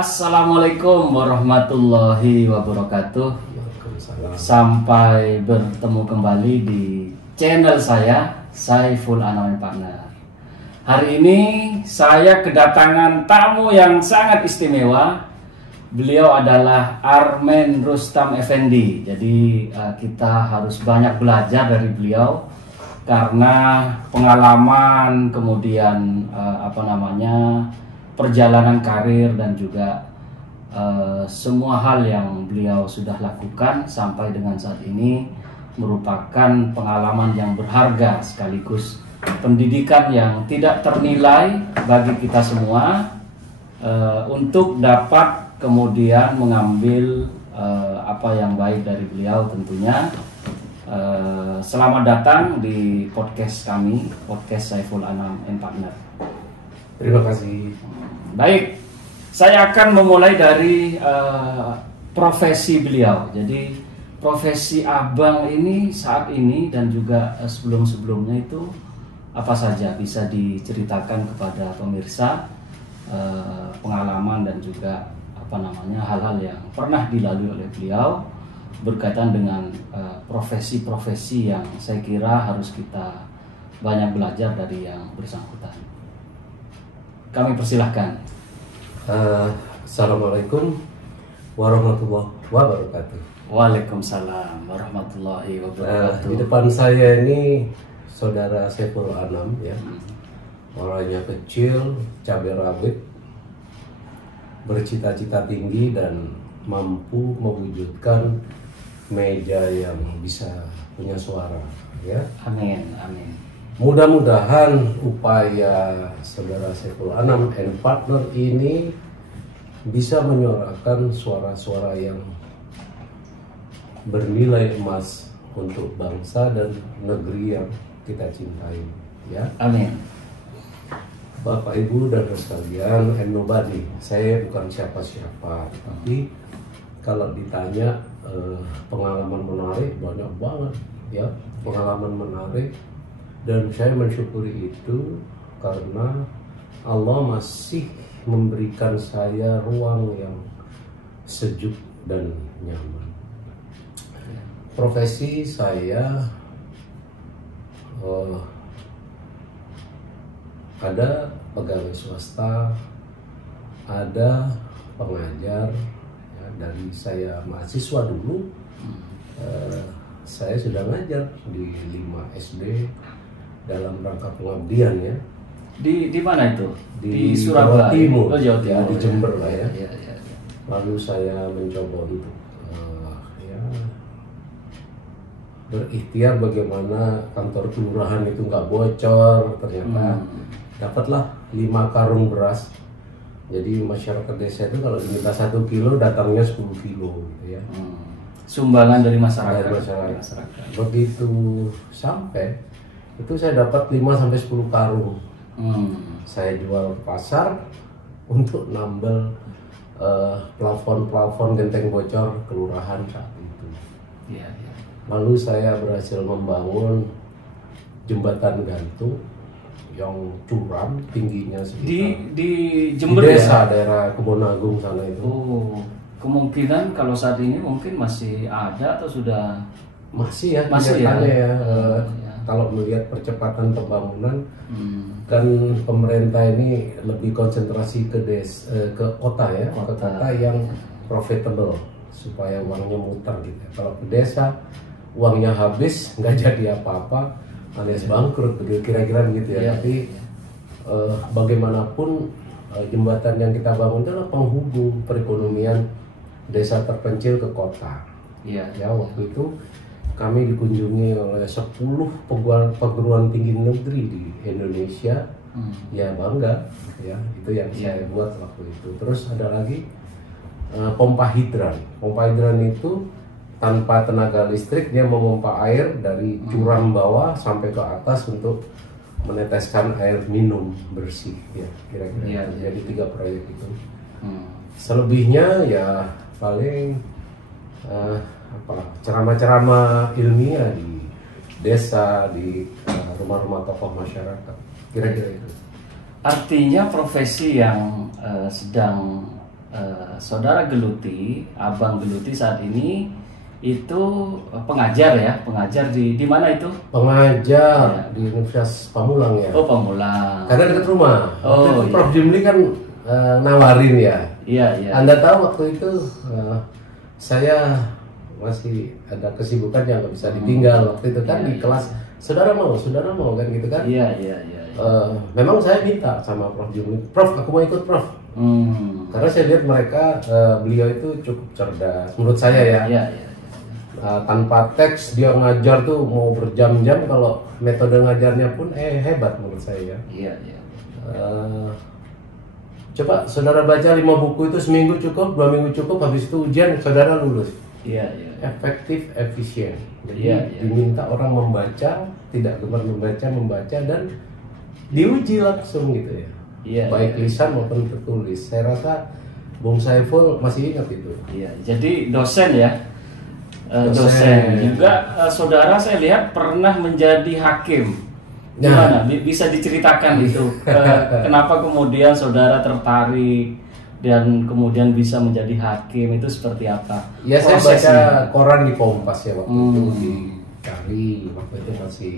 Assalamualaikum warahmatullahi wabarakatuh. Sampai bertemu kembali di channel saya, Saiful Anam Partner. Hari ini saya kedatangan tamu yang sangat istimewa. Beliau adalah Armen Rustam Effendi. Jadi kita harus banyak belajar dari beliau karena pengalaman, kemudian perjalanan karir dan juga semua hal yang beliau sudah lakukan sampai dengan saat ini merupakan pengalaman yang berharga sekaligus pendidikan yang tidak ternilai bagi kita semua untuk dapat kemudian mengambil apa yang baik dari beliau tentunya. Selamat datang di podcast kami, podcast Saiful Anam and Partner. Terima kasih. Baik, saya akan memulai dari profesi beliau. Jadi profesi abang ini saat ini dan juga sebelum-sebelumnya itu apa saja, bisa diceritakan kepada pemirsa pengalaman dan juga hal-hal yang pernah dilalui oleh beliau berkaitan dengan profesi-profesi yang saya kira harus kita banyak belajar dari yang bersangkutan. Kami persilahkan. Assalamualaikum warahmatullahi wabarakatuh. Waalaikumsalam warahmatullahi wabarakatuh. Di depan saya ini saudara Saiful Anam ya. Orangnya kecil, cabai rawit, bercita-cita tinggi dan mampu mewujudkan meja yang bisa punya suara ya. Amin, amin. Mudah-mudahan upaya saudara Saiful Anam and Partner ini bisa menyuarakan suara-suara yang bernilai emas untuk bangsa dan negeri yang kita cintai, ya. Amin. Bapak Ibu dan sekalian, and nobody, saya bukan siapa-siapa, tapi kalau ditanya pengalaman menarik banyak banget, ya, pengalaman menarik. Dan saya mensyukuri itu karena Allah masih memberikan saya ruang yang sejuk dan nyaman. Profesi saya ada pegawai swasta, ada pengajar, ya, dari saya mahasiswa dulu saya sudah ngajar di 5 SD dalam rangka pengabdian ya. Di mana itu? Di Surabaya. Jawa Timur. Oh, Jawa Timur. Ya, di Jember lah ya. Ya. Lalu saya mencoba untuk berikhtiar bagaimana kantor kelurahan itu nggak bocor. Ternyata dapatlah 5 karung beras. Jadi masyarakat desa itu kalau diminta 1 kilo datangnya 10 kilo gitu ya. Sumbangan dari masyarakat. Dari masyarakat. Begitu sampai itu saya dapat 5-10 karung. Saya jual ke pasar untuk nambel plafon genteng bocor kelurahan saat itu. Ya. Lalu saya berhasil membangun jembatan gantung yang curam, tingginya sekitar Di Jember di desa ya? daerah Kebon Agung sana itu. Oh, kemungkinan kalau saat ini mungkin masih ada atau sudah Masih ya, masih ya? kenyataannya ya. Ya. Kalau melihat percepatan pembangunan, kan pemerintah ini lebih konsentrasi ke kota ya, ke kota yang profitable supaya uangnya muter gitu. Kalau ke desa uangnya habis, nggak jadi apa-apa, alias bangkrut, kira-kira begitu ya. Tapi bagaimanapun jembatan yang kita bangun itu adalah penghubung perekonomian desa terpencil ke kota. Ya, waktu itu kami dikunjungi oleh 10 perguruan tinggi negeri di Indonesia. Ya bangga, ya itu yang saya buat waktu itu. Terus ada lagi pompa hidran. Pompa hidran itu tanpa tenaga listrik, dia memompa air dari curam bawah sampai ke atas untuk meneteskan air minum bersih, ya kira-kira. Jadi 3 proyek itu. Selebihnya ya paling ceramah-ceramah ilmiah di desa, di rumah-rumah tokoh masyarakat, kira-kira itu. Artinya profesi yang sedang Saudara Geluti, Abang Geluti saat ini itu pengajar ya, pengajar di mana itu? Pengajar di Universitas Pamulang ya. Oh, Pamulang. Karena dekat rumah. Oh, waktu itu Prof Jimli kan nawarin ya. Iya, iya. Anda tahu waktu itu saya masih ada kesibukan yang nggak bisa ditinggal waktu itu kan di kelas. Saudara mau kan gitu kan? Iya, iya, iya. Memang saya minta sama Prof Jimli, Prof aku mau ikut Prof. Karena saya lihat mereka beliau itu cukup cerdas menurut saya ya. Iya, iya. Tanpa teks dia ngajar tuh mau berjam-jam, kalau metode ngajarnya pun hebat menurut saya ya. Iya, iya. Coba saudara baca 5 buku itu seminggu cukup, 2 minggu cukup, habis itu ujian saudara lulus. Iya, iya. Efektif, efisien. Jadi Iya. diminta orang membaca, tidak gemar membaca dan diuji langsung gitu ya. Iya, Baik iya. lisan maupun tertulis. Saya rasa Bung Saiful masih ingat itu. Iya, jadi dosen ya. Dosen. Juga saudara saya lihat pernah menjadi hakim. Gimana? Bisa diceritakan itu kenapa kemudian saudara tertarik dan kemudian bisa menjadi hakim, itu seperti apa? Ya saya baca koran di Kompas ya waktu itu di Kari, waktu itu masih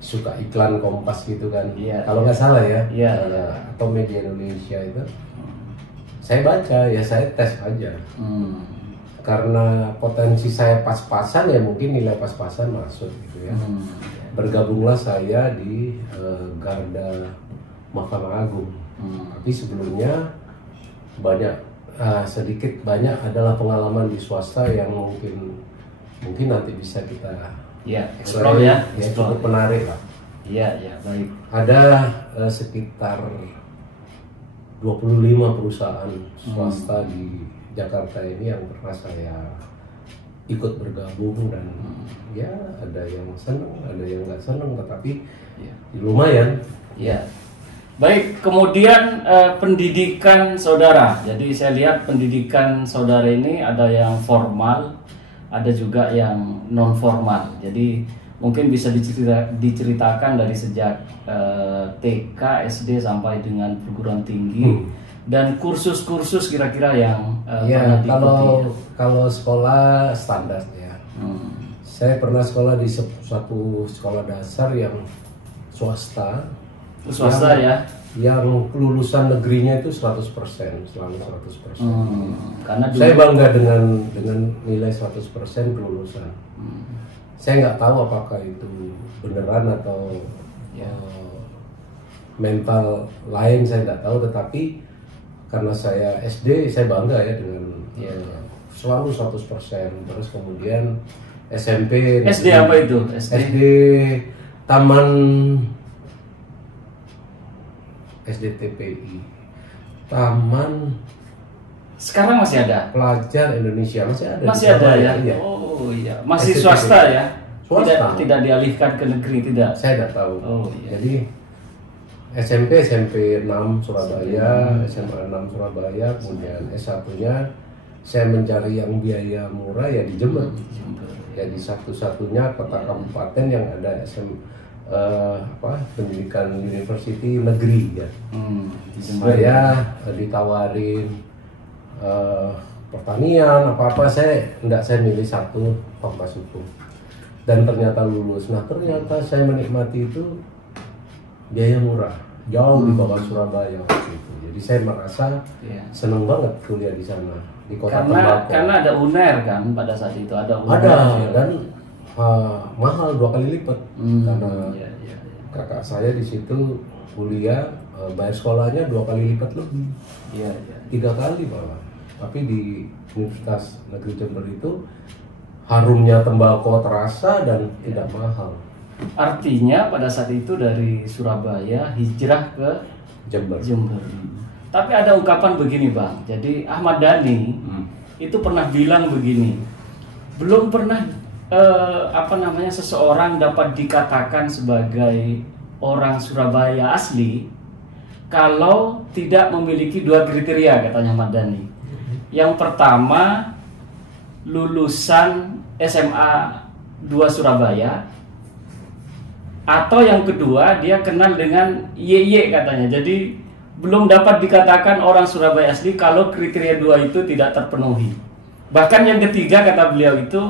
suka iklan Kompas gitu kan. Iya, kalau nggak salah ya. Iya. Atau Media Indonesia itu. Saya baca ya, saya tes aja. Karena potensi saya pas-pasan ya, mungkin nilai pas-pasan masuk gitu ya. Bergabunglah saya di Garda Mahkamah Agung. Tapi sebelumnya sedikit banyak adalah pengalaman di swasta yang mungkin nanti bisa kita explore ya. Cukup menarik lah. Iya, iya, baik. Ada sekitar 25 perusahaan swasta di Jakarta ini yang pernah saya ikut bergabung, dan ya ada yang senang, ada yang nggak senang, tetapi lumayan. Ya. Baik, kemudian pendidikan saudara. Jadi saya lihat pendidikan saudara ini ada yang formal, ada juga yang non formal. Jadi mungkin bisa diceritakan dari sejak TK, SD sampai dengan perguruan tinggi. Dan kursus-kursus kira-kira yang pernah diikuti. Kalau sekolah standar ya. Saya pernah sekolah di suatu sekolah dasar yang swasta. Swasta ya. Yang lulusan negerinya itu 100%, selalu 100%. Karena saya bangga dengan nilai 100% kelulusan. Saya nggak tahu apakah itu beneran atau mental lain, saya nggak tahu, tetapi karena saya SD, saya bangga ya dengan selalu 100%. Terus kemudian SMP. SD apa itu? SD Taman SD TPI. Taman sekarang masih ada? Pelajar Indonesia masih ada. Masih ada ya? Iya. Oh iya. Masih SD swasta TPI. Ya? Swasta. Tidak dialihkan ke negeri, tidak? Saya tidak tahu. Oh iya. Jadi SMP 6 Surabaya, SMA 6 Surabaya, kemudian S1-nya saya mencari yang biaya murah ya di Jember. Jadi satu-satunya kota kabupaten yang ada pendidikan university negeri ya. Saya ditawarin pertanian apa-apa, saya milih satu, Fakultas Hukum, dan ternyata lulus. Nah ternyata saya menikmati itu, biaya murah, jauh di bawah Surabaya gitu. Jadi saya merasa seneng banget kuliah di sana, di kota tembakau. Karena ada UNER kan pada saat itu, ada UNER. Ada, dan mahal 2 kali lipat. Karena kakak saya di situ kuliah, bayar sekolahnya 2 kali lipat lebih. 3 kali malah. Tapi di Universitas Negeri Jember itu harumnya tembakau terasa dan tidak mahal. Artinya pada saat itu dari Surabaya hijrah ke Jember. Tapi ada ungkapan begini Bang, jadi Ahmad Dhani itu pernah bilang begini, belum pernah seseorang dapat dikatakan sebagai orang Surabaya asli kalau tidak memiliki 2 kriteria, katanya Ahmad Dhani. Yang pertama, lulusan SMA 2 Surabaya, atau yang kedua dia kenal dengan YY katanya. Jadi belum dapat dikatakan orang Surabaya asli kalau kriteria 2 itu tidak terpenuhi. Bahkan yang ketiga kata beliau itu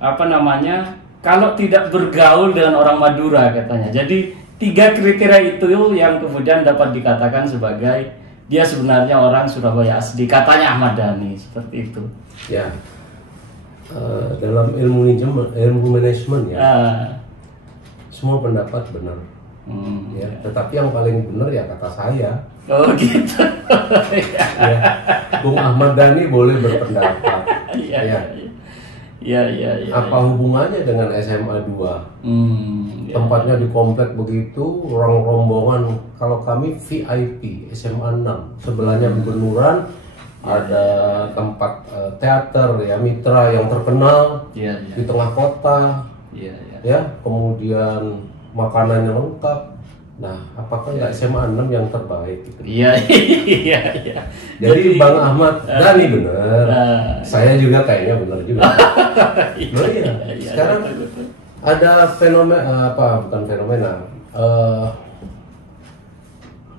apa namanya, kalau tidak bergaul dengan orang Madura katanya. Jadi 3 kriteria itu yang kemudian dapat dikatakan sebagai dia sebenarnya orang Surabaya asli, katanya Ahmad Dhani, seperti itu. Ya, dalam ilmu manajemen ya, semua pendapat benar. Ya, tetapi yang paling benar ya kata saya. Oh gitu. Ya, Bung Ahmad Dhani boleh berpendapat. Iya. Apa hubungannya dengan SMA 2? Tempatnya di komplek begitu, orang rombongan. Kalau kami VIP SMA 6, sebelahnya gubernuran, ada tempat teater ya, mitra yang terkenal di tengah kota. Ya, kemudian makanannya lengkap. Nah, apakah nggak SMA 6 yang terbaik? Gitu? Iya. Jadi Bang Ahmad Dhani benar. Saya juga kayaknya benar juga. Iya. Sekarang ada fenomena bukan fenomena.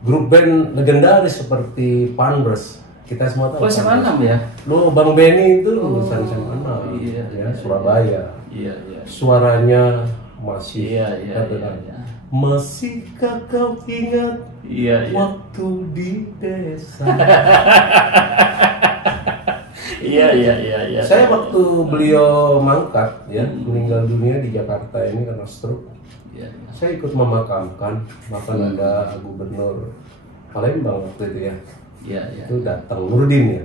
Grup band legendaris seperti Panbers. Kita semua tahu. Oh, SMA 6 ya? Lo Bang Benny itu lulusan SMA 6. Iya, Surabaya. Iya. Suaranya masih Iya. Masihkah kau ingat waktu di desa? Iya. Saya waktu beliau mangkat ya, meninggal dunia di Jakarta ini karena stroke. Saya ikut memakamkan, bahkan ada gubernur Palembang waktu itu ya. Itu datang Nurdin ya.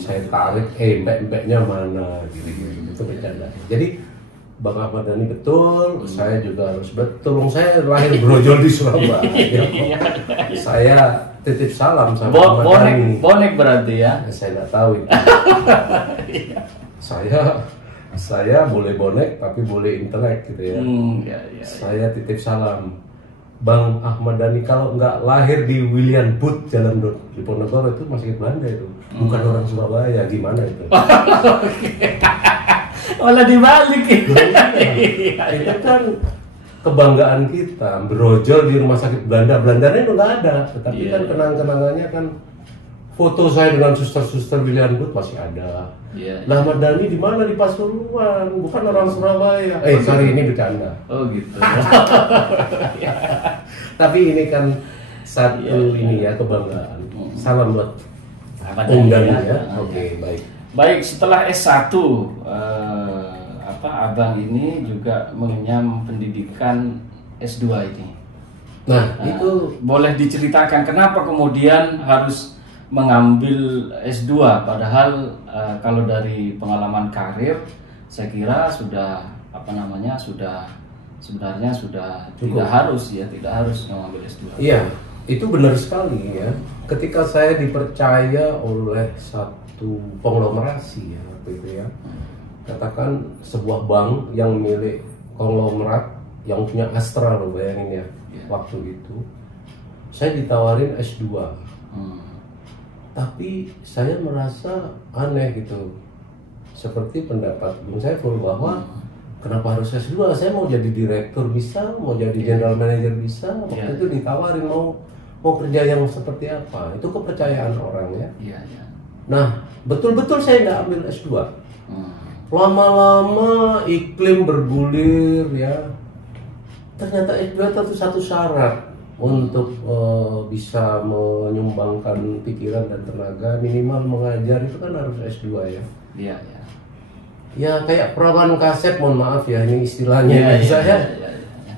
Saya tarik, mbak-mbaknya mana gitu. Itu bercanda. Jadi Bang Ahmad Dhani betul, saya juga harus betul. Saya lahir brojol di Surabaya. Saya titip salam sama Ahmad Dhani. Bonek berarti ya? Saya nggak tahu itu. Saya boleh bonek tapi boleh intelek gitu ya. Saya titip salam Bang Ahmad Dhani, kalau nggak lahir di William Booth Jalan di Ponorogo itu masih Belanda itu, bukan orang Surabaya, gimana itu? Malah dibalik itu. Itu kan kebanggaan kita, berojol di rumah sakit Belandanya itu nggak ada, tetapi kan kenang-kenangannya kan foto saya dengan suster-suster William Booth masih ada. Ahmad Dhani di mana? Di Pasuruan, bukan orang Surabaya. Sorry, ini bercanda. Oh gitu. Tapi ini kan satu ini ya, kebanggaan. Salam buat Om Dhani ya. Oke, baik. Baik, setelah S1 abang ini juga mengenyam pendidikan S2 ini. Nah, itu boleh diceritakan kenapa kemudian harus mengambil S2, padahal kalau dari pengalaman karir saya kira sudah sebenarnya sudah tidak harus mengambil S2. Iya, itu benar sekali ya. Ketika saya dipercaya oleh satu konglomerasi ya waktu itu ya, katakan sebuah bank yang milik konglomerat yang punya Astra, lo bayangin ya, waktu itu saya ditawarin S2. Tapi saya merasa aneh gitu, seperti pendapat Bung Saiful bahwa kenapa harus S2? Saya mau jadi direktur bisa, mau jadi general manager bisa. Waktu itu ditawarin mau kerja yang seperti apa, itu kepercayaan orang ya. Nah, betul-betul saya nggak ambil S2. Lama-lama iklim bergulir ya. Ternyata S2 itu satu syarat untuk bisa menyumbangkan pikiran dan tenaga, minimal mengajar itu kan harus S2 ya. Ya kayak perawan kaset, mohon maaf ya ini istilahnya. Saya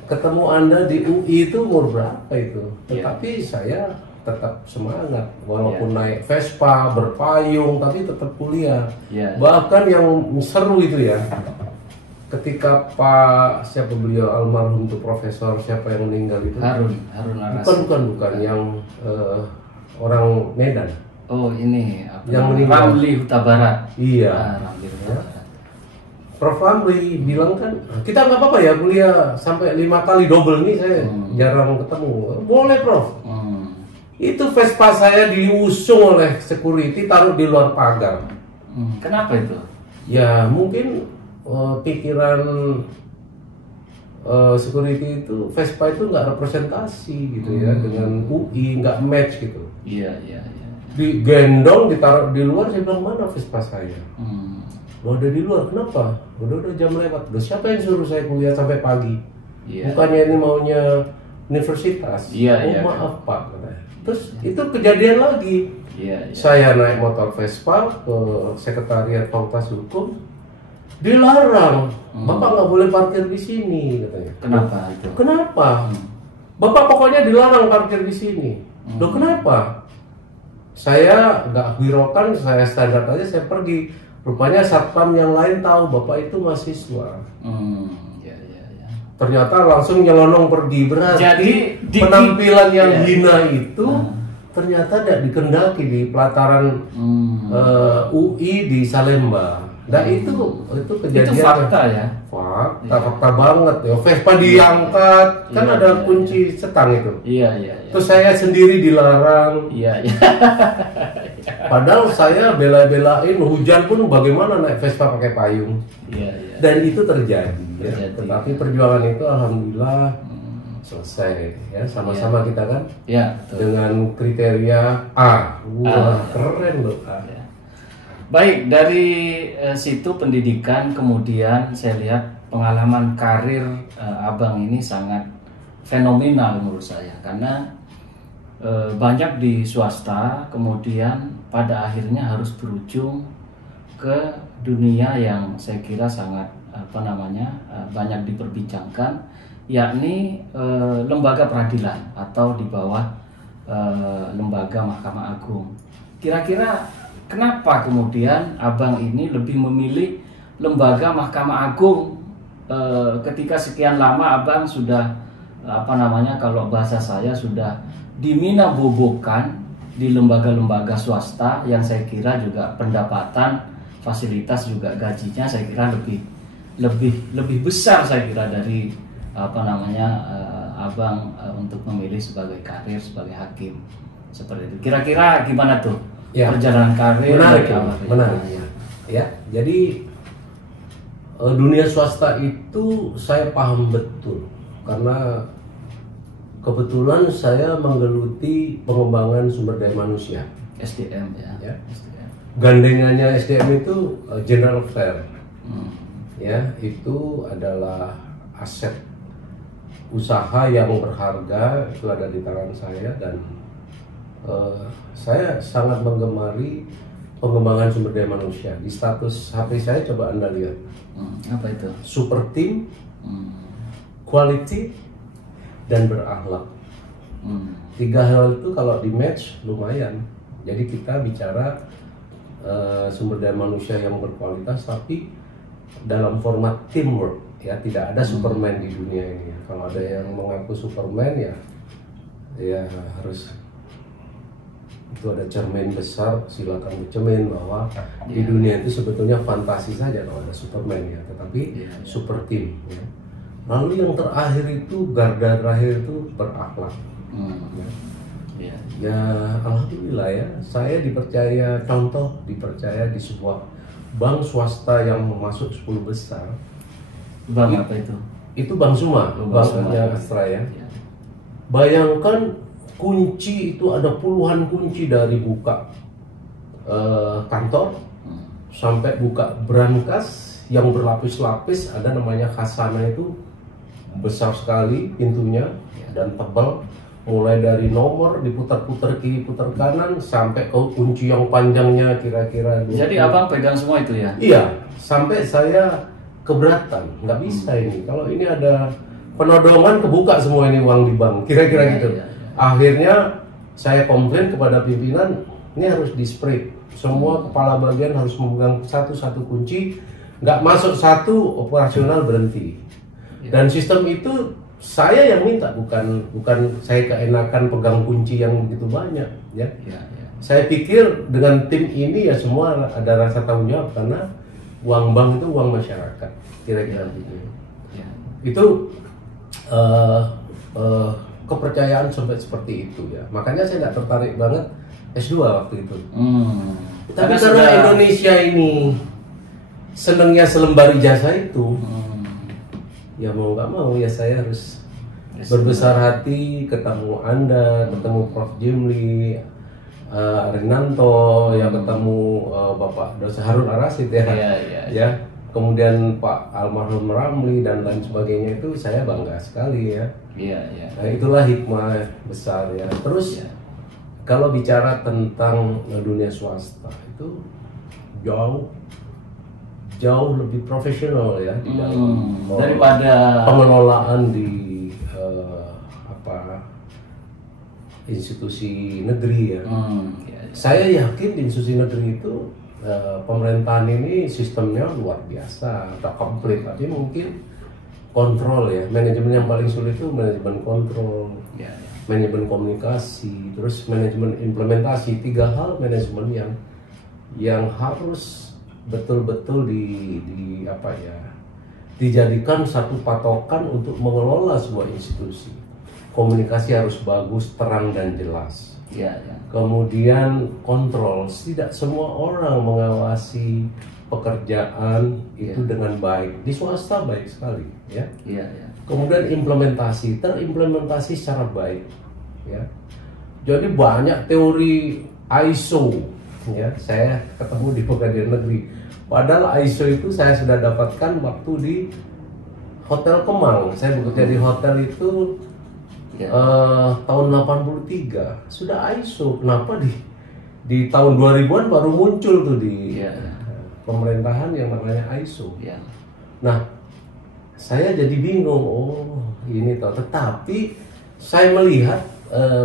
ketemu Anda di UI itu umur berapa itu? Tetapi saya tetap semangat walaupun naik Vespa, berpayung, tapi tetap kuliah. Bahkan yang seru itu ya, ketika Pak siapa beliau almarhum tuh profesor siapa yang meninggal itu? Harun bukan yang orang Medan. Oh ini yang meninggal. Ramli Huta Barat. Iya. Ramli Huta Barat. Prof Ramli bilang kan kita nggak apa-apa ya kuliah sampai 5 kali double nih, saya jarang ketemu. Boleh Prof. Itu Vespa saya diusung oleh security, taruh di luar pagar. Kenapa itu? Ya mungkin pikiran security itu Vespa itu nggak representasi gitu ya dengan UI, nggak match gitu. Iya. Digendong, ditaruh di luar, saya bilang mana Vespa saya? Lo ada di luar, kenapa? Udah jam lewat. Udah siapa yang suruh saya kuliah sampai pagi? Bukannya ini maunya universitas? Maaf Pak. Terus itu kejadian lagi. Saya naik motor Vespa ke sekretariat Fakultas Hukum, dilarang. Bapak nggak boleh parkir di sini katanya. Kenapa itu? Kenapa? Bapak pokoknya dilarang parkir di sini. Loh kenapa? Saya nggak hiraukan, saya standar aja, saya pergi. Rupanya satpam yang lain tahu Bapak itu mahasiswa. Ternyata langsung nyelonong pergi. Berarti jadi, penampilan yang hina itu ternyata tidak dikendaki di pelataran UI di Salemba. Nah itu kejadian. Itu fakta ya? Fakta banget ya. Vespa diangkat, kan ada kunci setang itu. Terus saya sendiri dilarang. Padahal saya bela-belain, hujan pun bagaimana naik Vespa pakai payung. Dan itu terjadi. Ya. Tetapi perjuangan itu alhamdulillah selesai ya, sama-sama kita kan. Dengan kriteria A. Keren loh A. Baik, dari situ pendidikan, kemudian saya lihat pengalaman karir Abang ini sangat fenomenal menurut saya, karena banyak di swasta, kemudian pada akhirnya harus berujung ke dunia yang saya kira sangat banyak diperbincangkan, yakni lembaga peradilan atau di bawah lembaga Mahkamah Agung. Kira-kira kenapa kemudian Abang ini lebih memilih lembaga Mahkamah Agung ketika sekian lama Abang sudah kalau bahasa saya sudah dimina-bobokan di lembaga-lembaga swasta yang saya kira juga pendapatan, fasilitas juga gajinya saya kira lebih besar saya kira dari Abang untuk memilih sebagai karir sebagai hakim seperti itu. Kira-kira gimana tuh? Perjalanan karir menarik ya. Jadi dunia swasta itu saya paham betul karena kebetulan saya menggeluti pengembangan sumber daya manusia, SDM ya. SDM. Gandengannya SDM itu general affair. Ya, itu adalah aset usaha yang berharga, itu ada di tangan saya, dan saya sangat menggemari pengembangan sumber daya manusia. Di status HP saya coba Anda lihat. Apa itu? Super team, quality, dan berakhlak. 3 hal itu kalau di match lumayan. Jadi kita bicara sumber daya manusia yang berkualitas, tapi dalam format teamwork. Ya, tidak ada Superman di dunia ini. Kalau ada yang mengaku Superman ya harus itu ada cermin besar, silakan bercermin bahwa di dunia itu sebetulnya fantasi saja kalau ada Superman ya, tetapi super team ya. Lalu yang terakhir itu, garda terakhir itu berakhlak. Ya alhamdulillah ya, saya dipercaya di sebuah bank swasta yang masuk 10 besar. Bank apa itu? Itu Bank Suma, banknya Astra ya. Bayangkan kunci itu ada puluhan kunci dari buka kantor sampai buka brankas yang berlapis-lapis, ada namanya khasana, itu besar sekali pintunya dan tebal, mulai dari nomor diputar-putar kiri putar kanan sampai ke kunci yang panjangnya kira-kira 20. Jadi Abang pegang semua itu ya? Iya, sampai saya keberatan, nggak bisa ini, kalau ini ada penodongan kebuka semua ini uang di bank, kira-kira gitu. Akhirnya saya komplain kepada pimpinan, ini harus di-split, semua kepala bagian harus memegang satu-satu kunci, nggak masuk satu operasional berhenti. Dan sistem itu saya yang minta, bukan saya keenakan pegang kunci yang begitu banyak ya. Saya pikir dengan tim ini ya semua ada rasa tanggung jawab, karena uang bank itu uang masyarakat, kira-kira gitu. Itu kepercayaan sampai seperti itu ya. Makanya saya nggak tertarik banget S2 waktu itu. Tapi karena Indonesia ini senangnya selembar ijazah itu, ya mau nggak mau ya saya harus berbesar hati ketemu Anda, ketemu Prof. Jimli, Rinanto, ya ketemu Bapak Dosen Harun Ar-Rasyid ya. Kemudian Pak almarhum Ramli dan lain sebagainya, itu saya bangga sekali ya. Nah, itulah hikmah besar ya. Terus kalau bicara tentang dunia swasta itu jauh lebih profesional ya di dalam daripada pengelolaan di institusi negeri ya. Saya yakin di institusi negeri itu pemerintahan ini sistemnya luar biasa, tak komplit, tapi mungkin kontrol ya. Manajemen yang paling sulit itu manajemen kontrol, manajemen komunikasi, terus manajemen implementasi. 3 hal manajemen yang harus betul-betul dijadikan satu patokan untuk mengelola sebuah institusi. Komunikasi harus bagus, terang dan jelas. Kemudian kontrol, tidak semua orang mengawasi pekerjaan itu dengan baik. Di swasta baik sekali, ya. Kemudian implementasi, terimplementasi secara baik, ya. Jadi banyak teori ISO, ya. Saya ketemu di Pengadilan Negeri. Padahal ISO itu saya sudah dapatkan waktu di Hotel Kemang. Saya bekerja di hotel itu tahun 83 sudah ISO. Kenapa di tahun 2000-an baru muncul tuh di pemerintahan yang namanya ISO. Nah, saya jadi bingung. Oh, ini toh. Tetapi saya melihat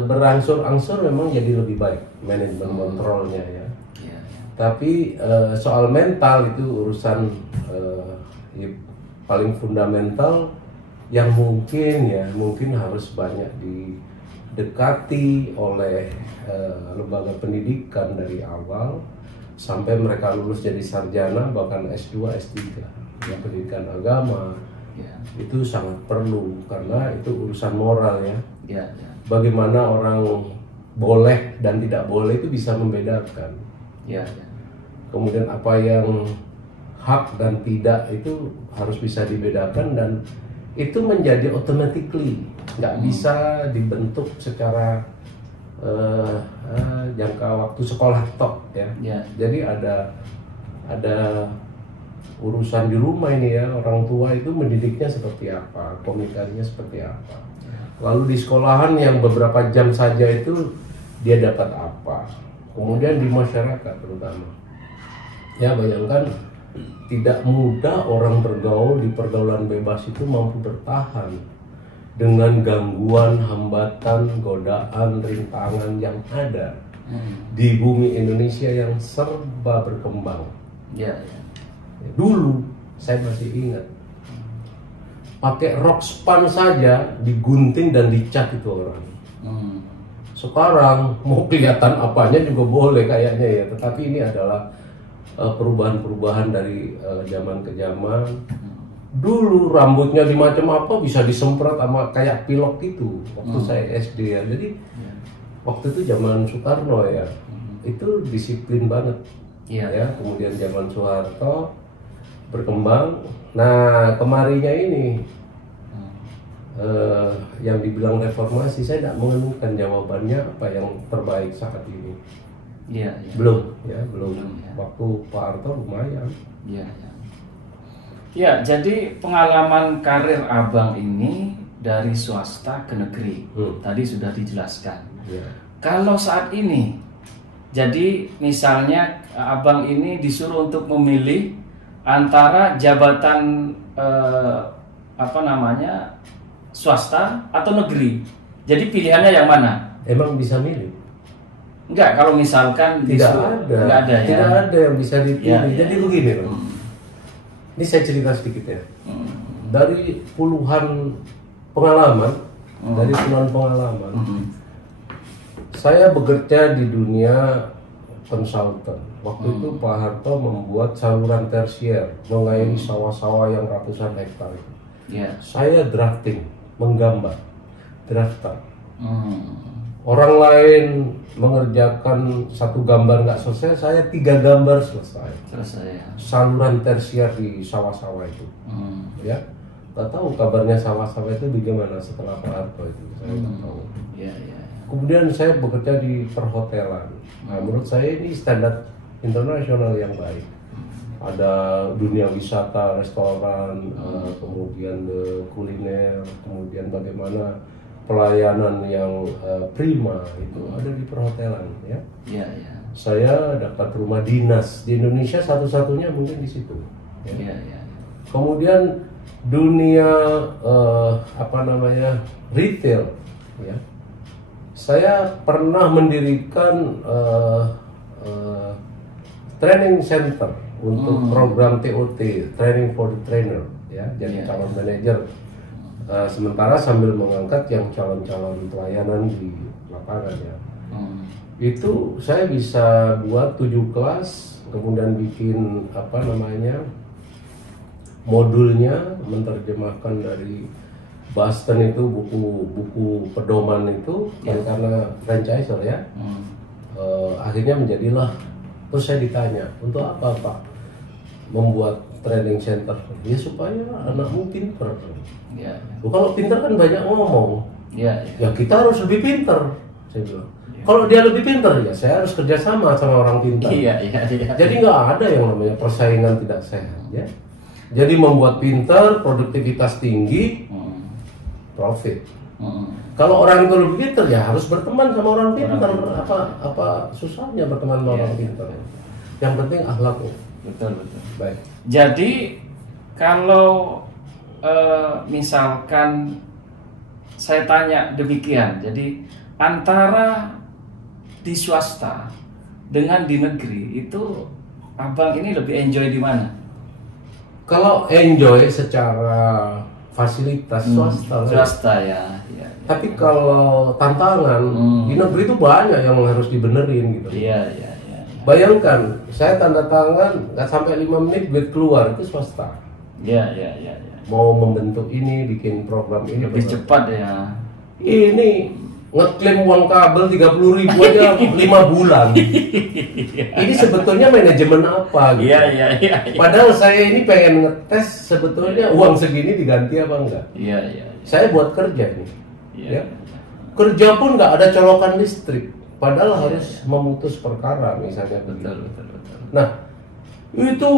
berangsur-angsur memang jadi lebih baik manajemen kontrolnya ya. Tapi soal mental itu urusan paling fundamental yang mungkin harus banyak didekati oleh lembaga pendidikan dari awal sampai mereka lulus jadi sarjana, bahkan S2, S3 ya, pendidikan agama itu sangat perlu karena itu urusan moral ya. Bagaimana orang boleh dan tidak boleh itu bisa membedakan. Kemudian apa yang hak dan tidak itu harus bisa dibedakan, dan itu menjadi automatically, nggak bisa dibentuk secara jangka waktu sekolah tok ya. Jadi ada urusan di rumah ini ya, orang tua itu mendidiknya seperti apa, komunikasinya seperti apa. Lalu di sekolahan yang beberapa jam saja itu dia dapat apa. Kemudian di masyarakat terutama. Ya bayangkan, tidak mudah orang bergaul di pergaulan bebas itu mampu bertahan dengan gangguan, hambatan, godaan, rintangan yang ada di bumi Indonesia yang serba berkembang. Dulu saya masih ingat, pakai rok span saja digunting dan dicat itu orang. Sekarang mau kelihatan apanya juga boleh kayaknya ya, tetapi ini adalah perubahan-perubahan dari zaman ke zaman. Dulu rambutnya di macam apa bisa disemprot sama kayak pilok itu waktu saya SD ya. Jadi waktu itu zaman Soekarno ya, itu disiplin banget ya. Kemudian zaman Soeharto berkembang. Nah kemarinya ini yang dibilang reformasi, saya tidak menemukan jawabannya apa yang terbaik saat ini. Belum. Waktu Pak Harto lumayan. Jadi pengalaman karir Abang ini dari swasta ke negeri tadi sudah dijelaskan. Kalau saat ini, jadi misalnya Abang ini disuruh untuk memilih antara jabatan swasta atau negeri, jadi pilihannya yang mana? Emang bisa milih? Enggak, kalau misalkan tidak ada yang bisa dipilih. Jadi begini loh. Ini saya cerita sedikit ya. Dari puluhan pengalaman, saya bekerja di dunia konsultan. Waktu itu Pak Harto membuat saluran tersier mengairi sawah-sawah yang ratusan hektar. Saya drafting, menggambar, drafter. Orang lain mengerjakan satu gambar nggak selesai, saya 3 gambar selesai. Ya. Saluran tersier di sawah-sawah itu, ya. nggak tahu kabarnya sawah-sawah itu bagaimana setelah Pak Harto itu, saya nggak tahu. Ya, ya. Kemudian saya bekerja di perhotelan. Nah, menurut saya ini standar internasional yang baik. Ada dunia wisata, restoran, kemudian kuliner, kemudian bagaimana pelayanan yang prima itu ada di perhotelan, ya. Ya, ya. Saya dapat rumah dinas di Indonesia satu-satunya mungkin di situ. Ya, ya. Kemudian dunia retail, ya. Saya pernah mendirikan training center untuk program TOT, Training for the Trainer, ya, jadi calon manajer. Sementara sambil mengangkat yang calon-calon pelayanan di lapangan, ya. Itu saya bisa buat 7 kelas, kemudian bikin modulnya, menerjemahkan dari Boston itu buku pedoman itu, karena franchiser, ya. Akhirnya menjadilah, terus saya ditanya, untuk apa Pak membuat training center? Ya supaya anakmu pinter. Ya. Kalau pinter kan banyak ngomong. Ya, ya. Ya kita harus lebih pinter, saya bilang. Ya. Kalau dia lebih pinter, ya saya harus kerjasama sama orang pintar. Iya, iya, iya. Jadi nggak ada yang namanya persaingan tidak sehat, ya. Jadi membuat pinter, produktivitas tinggi, profit. Kalau orang itu lebih pinter, ya harus berteman sama orang pinter. Apa susahnya berteman sama orang pinter? Yang penting akhlaknya. Betul, betul. Baik. Jadi kalau misalkan saya tanya demikian, jadi antara di swasta dengan di negeri itu abang ini lebih enjoy di mana? Kalau enjoy secara fasilitas swasta, ya. Tapi kalau tantangan di negeri itu banyak yang harus dibenerin gitu. Iya, iya. Bayangkan, saya tanda tangan nggak sampai 5 menit duit keluar, itu swasta. Iya. Mau membentuk ini, bikin program ini lebih cepat, ya. Ini ngeklaim uang kabel 30.000 aja 5 bulan. Ini sebetulnya manajemen apa gitu? Iya. Padahal saya ini pengen ngetes sebetulnya uang segini diganti apa enggak. Iya. Saya buat kerja nih. Iya. Ya. Kerja pun nggak ada colokan listrik. Padahal harus memutus perkara misalnya. Betul. Nah, itu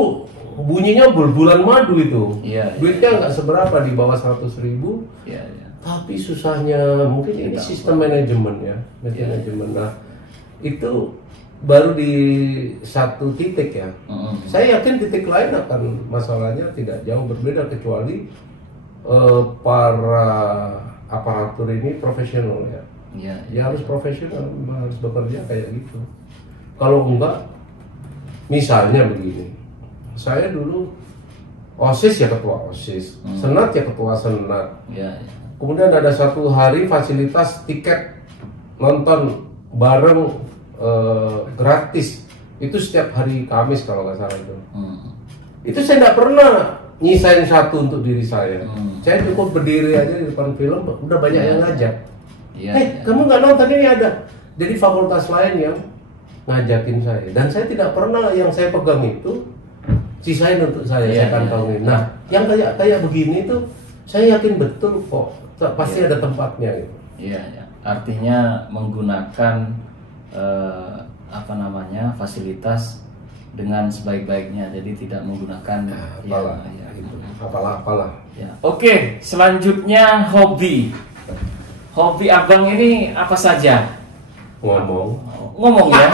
bunyinya berbulan madu itu. Iya. Duitnya nggak seberapa, di bawah 100.000. Iya. Tapi susahnya mungkin ini sistem manajemen, ya. Manajemen. Nah, itu baru di satu titik, ya. Saya yakin titik lain akan masalahnya tidak jauh berbeda, kecuali para aparatur ini profesional, ya. Ya harus profesional, harus bekerja kayak gitu. Kalau enggak, misalnya begini, saya dulu OSIS ya ketua OSIS, Senat ya ketua Senat. Kemudian ada satu hari fasilitas tiket nonton bareng gratis, itu setiap hari Kamis kalau nggak salah itu. Itu saya nggak pernah nyisain satu untuk diri saya. Saya cukup berdiri aja di depan film, udah banyak yang ngajak. Kamu nggak nonton, ini ada. Jadi fakultas lain yang ngajakin saya, dan saya tidak pernah yang saya pegang itu sisain untuk saya kantongin. Nah, yang kayak begini tuh saya yakin betul kok pasti ada tempatnya gitu. Iya. Artinya menggunakan fasilitas dengan sebaik-baiknya, jadi tidak menggunakan apalah. Ya. Oke, selanjutnya hobi abang ini apa saja? Ngomong ya.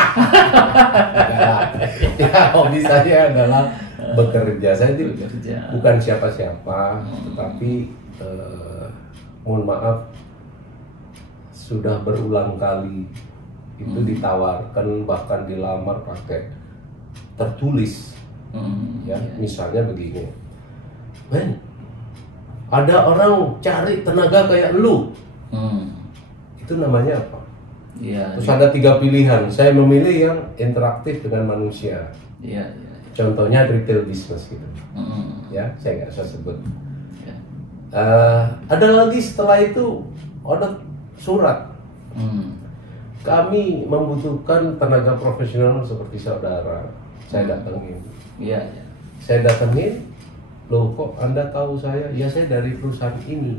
Ya, hobi saya adalah bekerja. Saya bukan siapa-siapa, tetapi mohon maaf, sudah berulang kali itu ditawarkan, bahkan dilamar pakai tertulis. Misalnya begini, men, ada orang cari tenaga kayak lu. Itu namanya apa? Terus ada 3 pilihan. Saya memilih yang interaktif dengan manusia. Contohnya retail business gitu. Ya, saya nggak usah sebut. Ada lagi setelah itu ada surat. Kami membutuhkan tenaga profesional seperti saudara. Saya datengin. Saya datengin, loh kok Anda tahu saya? Ya saya dari perusahaan ini.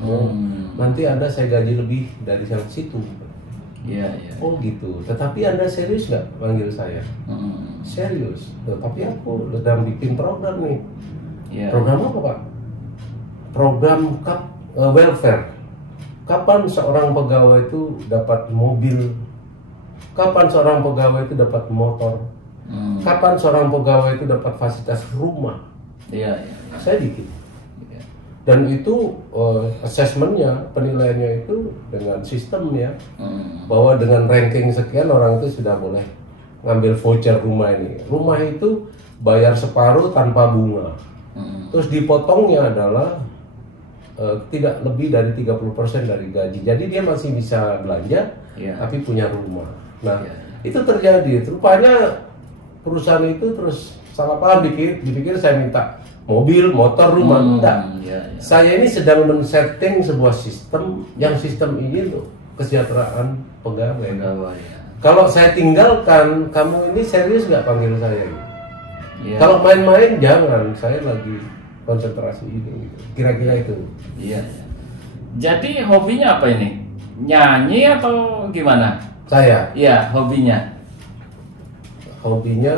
Oh, nanti Anda saya gaji lebih dari yang situ. Iya, iya. Oh gitu. Tetapi Anda serius nggak panggil saya? Serius. Tapi aku sedang bikin program nih. Iya. Program apa Pak? Program welfare. Kapan seorang pegawai itu dapat mobil? Kapan seorang pegawai itu dapat motor? Kapan seorang pegawai itu dapat fasilitas rumah? Iya, iya. Saya bikin. Dan itu assessmentnya, penilaiannya itu dengan sistemnya, bahwa dengan ranking sekian orang itu sudah boleh ngambil voucher rumah ini. Rumah itu bayar separuh tanpa bunga. Terus dipotongnya adalah tidak lebih dari 30% dari gaji. Jadi dia masih bisa belanja, tapi punya rumah. Nah, itu terjadi. Rupanya perusahaan itu terus salah paham dipikir saya minta mobil, motor, rumah. Enggak. Saya ini sedang men-setting sebuah sistem yang sistem ini untuk kesejahteraan pegawai. Kalau saya tinggalkan, kamu ini serius nggak panggil saya? Kalau main-main jangan, saya lagi konsentrasi ini. Kira-kira itu. Iya. Jadi hobinya apa ini? Nyanyi atau gimana? Saya? Iya, hobinya. Hobinya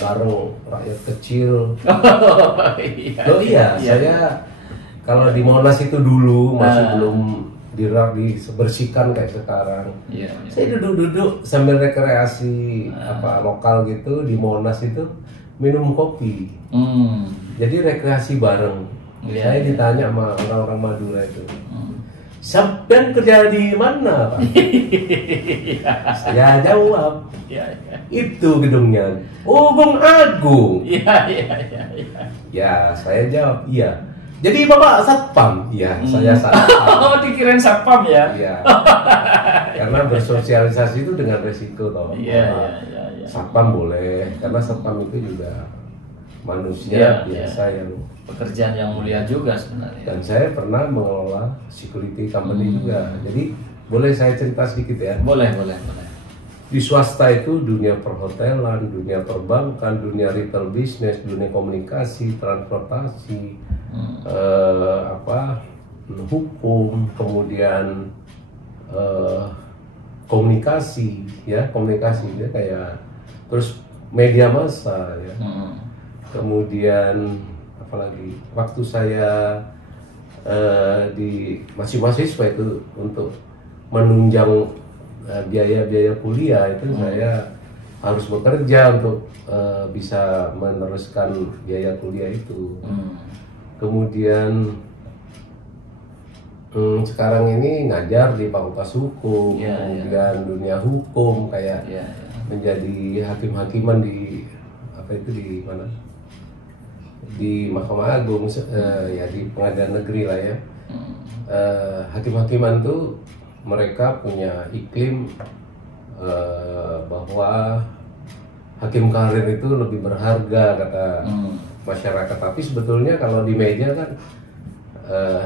bareng rakyat kecil. Iya. Oh iya, saya kalau di Monas itu dulu masih belum dibersihkan kayak sekarang. Saya duduk-duduk sambil rekreasi lokal gitu di Monas itu minum kopi. Jadi rekreasi bareng. Saya ditanya sama orang-orang Madura itu. Sampai kerja di mana, Pak? Saya jawab. Itu gedungnya. Oh, Bung Agung. Ya, saya jawab, iya. Jadi Bapak satpam? Iya, saya satpam. Oh, dikirain satpam ya? Iya. Karena bersosialisasi itu dengan resiko toh. Iya. Satpam boleh, karena satpam itu juga manusia biasa yang pekerjaan yang mulia juga sebenarnya. Dan saya pernah mengelola security company juga. Jadi boleh saya cerita sedikit ya? Boleh. Di swasta itu dunia perhotelan, dunia perbankan, dunia retail business, dunia komunikasi, transportasi, hukum, kemudian komunikasi ya kayak terus media massa ya. Kemudian apalagi waktu saya masih mahasiswa itu untuk menunjang biaya kuliah itu saya harus bekerja untuk bisa meneruskan biaya kuliah itu. Kemudian sekarang ini ngajar di Fakultas Hukum, kemudian dunia hukum kayak menjadi hakim-hakiman di di mana? Di Mahkamah Agung, ya di pengadilan negeri lah ya. Hakim-hakiman tuh mereka punya iklim bahwa hakim karir itu lebih berharga kata masyarakat. Tapi sebetulnya kalau di meja kan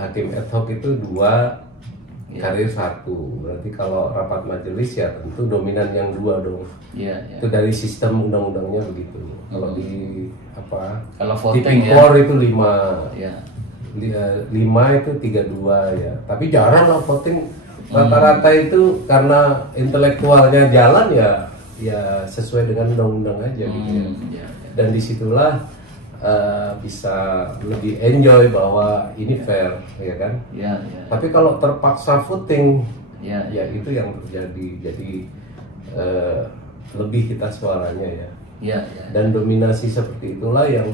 hakim ad hoc itu 2, karir 1. Berarti kalau rapat majelis ya tentu dominan yang 2 dong. Itu dari sistem undang-undangnya begitu. Kalau di kalau di voting Pinkor itu 5 itu 32 ya. Tapi jarang lah voting. Rata-rata itu karena intelektualnya jalan ya sesuai dengan undang-undang aja gitu ya. Dan disitulah bisa lebih enjoy bahwa ini fair ya kan. Tapi kalau terpaksa voting ya itu yang terjadi. Jadi lebih kita suaranya ya. Dan dominasi seperti itulah yang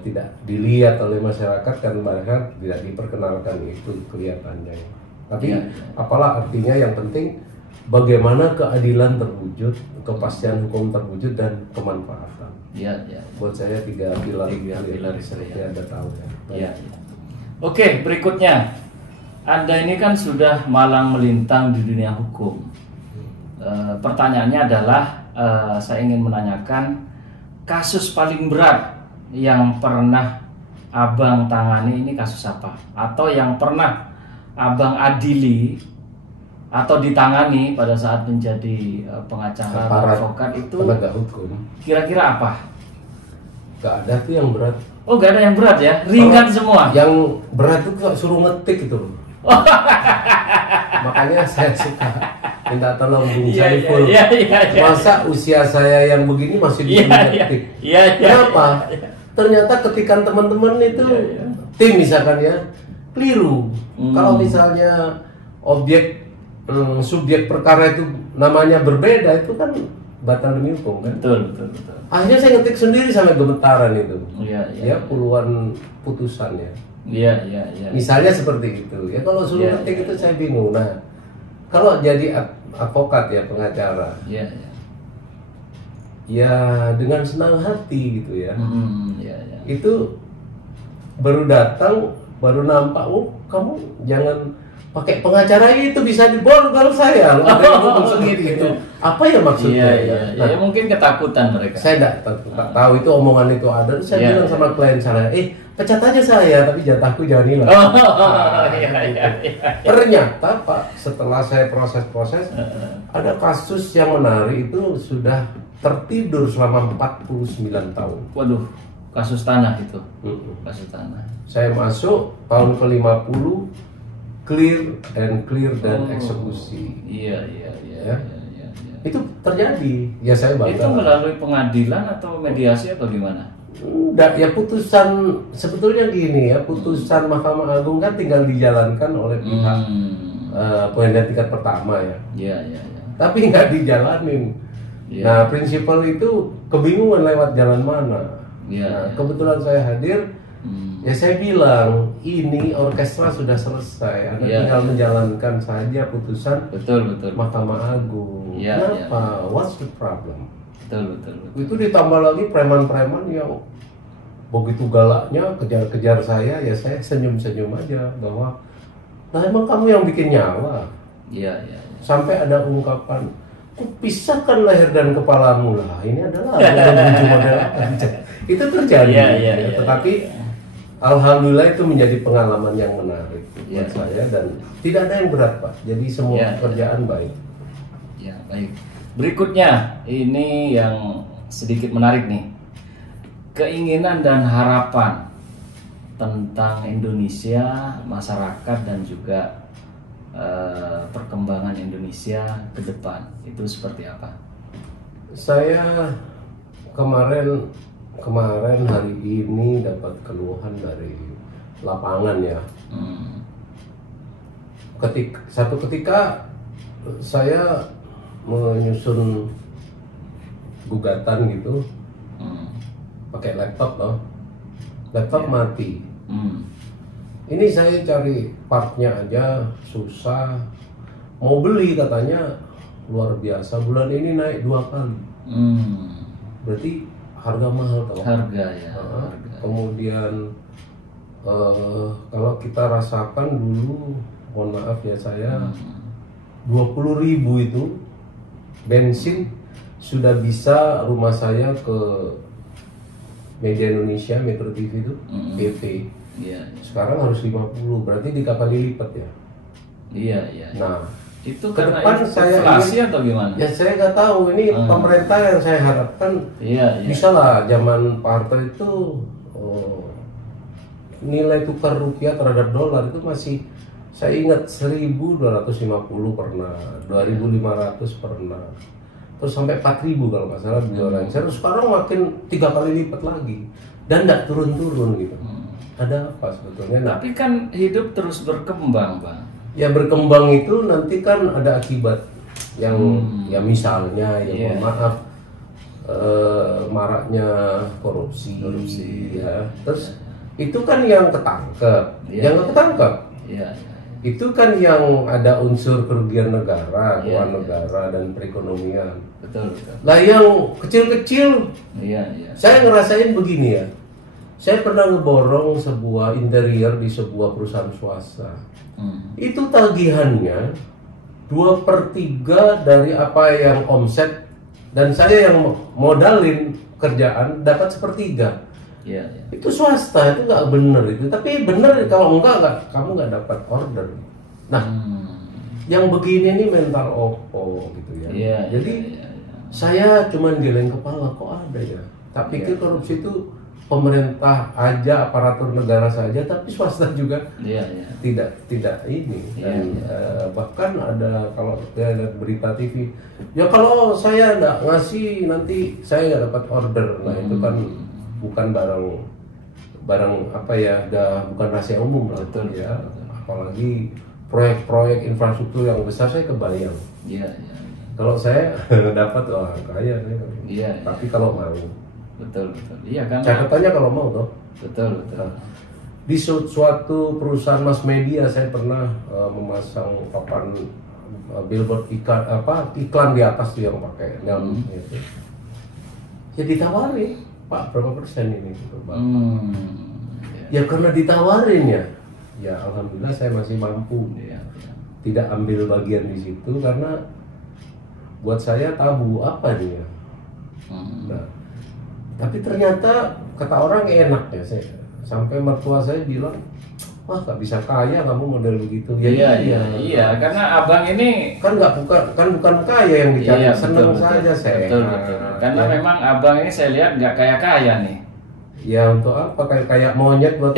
tidak dilihat oleh masyarakat kan, mereka tidak diperkenalkan itu kelihatannya. Tapi apalah artinya, yang penting bagaimana keadilan terwujud, kepastian hukum terwujud, dan kemanfaatan. Buat saya 3 pilar seperti Anda tahu ya. Oke, berikutnya Anda ini kan sudah malang melintang di dunia hukum. Pertanyaannya adalah saya ingin menanyakan kasus paling berat yang pernah Abang tangani ini kasus apa? Atau yang pernah Abang adili atau ditangani pada saat menjadi pengacara atau advokat itu penegak hukum. Kira-kira apa? Gak ada tuh yang berat. Oh, nggak ada yang berat ya, ringan semua. Yang berat itu suruh ngetik itu. Makanya saya suka minta tolong Bung Saiful. Masa usia saya yang begini masih bisa ngetik? Kenapa? Ternyata ketikan teman-teman itu tim misalkan ya keliru. Kalau misalnya objek subjek perkara itu namanya berbeda, itu kan batal demi hukum kan? Betul. Akhirnya saya ngetik sendiri sampai gemetaran itu. Ya puluhan putusan ya. Iya. Misalnya seperti itu. Ya kalau suruh ngetik itu saya bingung. Nah, kalau jadi advokat ya, pengacara. Ya dengan senang hati gitu ya. Itu baru datang, baru nampak, oh kamu jangan pakai pengacara itu, bisa diborgol saya. Ngomong sendiri itu. Apa ya maksudnya? Ya mungkin ketakutan mereka. Saya tidak tahu itu omongan itu ada. Terus saya bilang sama klien saya, pecat aja saya, tapi jatahku jangan hilang. Ternyata Pak, setelah saya proses-proses, ada kasus yang menarik itu sudah tertidur selama 49 tahun. Waduh, kasus tanah itu. Kasus tanah. Saya masuk tahun ke-50, clear dan eksekusi. Iya. Itu terjadi. Ya saya bangga. Itu melalui pengadilan atau mediasi atau gimana? Enggak, ya putusan sebetulnya gini ya, putusan Mahkamah Agung kan tinggal dijalankan oleh pihak pengadilan tingkat pertama ya. Iya. Tapi nggak dijalanin. Nah, prinsipal itu kebingungan lewat jalan mana. Nah, kebetulan saya hadir. Ya saya bilang, ini orkestra sudah selesai, Anda tinggal menjalankan saja putusan betul. Mahkamah Agung. Kenapa? What's the problem? Betul. Itu ditambah lagi preman-preman yang begitu galaknya kejar-kejar saya, ya saya senyum-senyum aja bahwa, nah emang kamu yang bikin nyawa. Iya. Sampai ada ungkapan, pisahkan leher dan kepalamu lah. Ini adalah model itu terjadi. Tetapi alhamdulillah itu menjadi pengalaman yang menarik buat saya, dan tidak ada yang berat Pak. Jadi semua pekerjaan baik. Ya baik. Berikutnya ini yang sedikit menarik nih, keinginan dan harapan tentang Indonesia, masyarakat dan juga perkembangan Indonesia ke depan itu seperti apa? Saya kemarin hari ini dapat keluhan dari lapangan ya. Satu ketika saya menyusun gugatan gitu, pakai laptop mati. Ini saya cari partnya aja susah, mau beli katanya luar biasa, bulan ini naik 2 kali. Berarti harga mahal toh. Harga. Kemudian kalau kita rasakan dulu, mohon maaf ya saya, 20.000 itu bensin sudah bisa rumah saya ke Media Indonesia, Metro TV itu, PT. Sekarang harus 50, berarti dikali lipat ya. Iya. Nah, itu karena inflasi atau gimana? Ya saya nggak tahu. Ini pemerintah yang saya harapkan bisa lah. Zaman Pak Harto itu nilai tukar rupiah terhadap dolar itu masih, saya ingat 1.250 pernah, 2.500 pernah, terus sampai 4.000 kalau nggak salah beli. Sekarang makin 3 kali lipat lagi dan nggak turun-turun gitu. Ada apa sebetulnya? Tapi kan hidup terus berkembang, Bang. Ya berkembang itu nanti kan ada akibat yang ya misalnya mohon maaf maraknya korupsi ya. Terus itu kan yang ketangkep, yang nggak ketangkep. Itu kan yang ada unsur kerugian negara, keuangan negara dan perekonomian. Betul. Lah yang kecil-kecil, saya ngerasain begini ya. Saya pernah ngeborong sebuah interior di sebuah perusahaan swasta. Itu tagihannya 2/3 dari apa yang omset, dan saya yang modalin kerjaan dapat 1/3. Itu swasta, itu nggak bener itu. Tapi bener kalau enggak kamu nggak dapat order. Nah, yang begini ini mental opo gitu ya. Jadi saya cuman geleng kepala, kok ada ya. Tak pikir korupsi itu pemerintah aja, aparatur negara saja, tapi swasta juga Iya. tidak ini. Dan bahkan ada kalau saya lihat berita TV, ya kalau saya nggak ngasih nanti saya nggak dapat order. Nah itu kan bukan barang apa ya, bukan rahasia umum lah. Betul, ya. Apalagi proyek-proyek infrastruktur yang besar, saya kebayang. Iya. Kalau saya dapat, wah kaya saya. Iya. Tapi kalau mau. Betul. Iya kan. Catatannya kalau mau toh. Betul. Di suatu perusahaan mass media saya pernah memasang papan billboard iklan di atas tuh yang pakai neon gitu. Ya ditawari, Pak berapa persen ini gitu, Pak. Ya karena ditawarin ya. Ya alhamdulillah saya masih mampu. Tidak ambil bagian di situ karena buat saya tabu apa dia. Nah, tapi ternyata kata orang enak ya, sampai mertua saya bilang, wah nggak bisa kaya kamu model begitu. Ya, iya, karena abang ini kan bukan kaya yang dicari, seneng saja saya. Betul. Karena memang abang ini saya lihat nggak kaya nih. Ya untuk apa, kayak monyet buat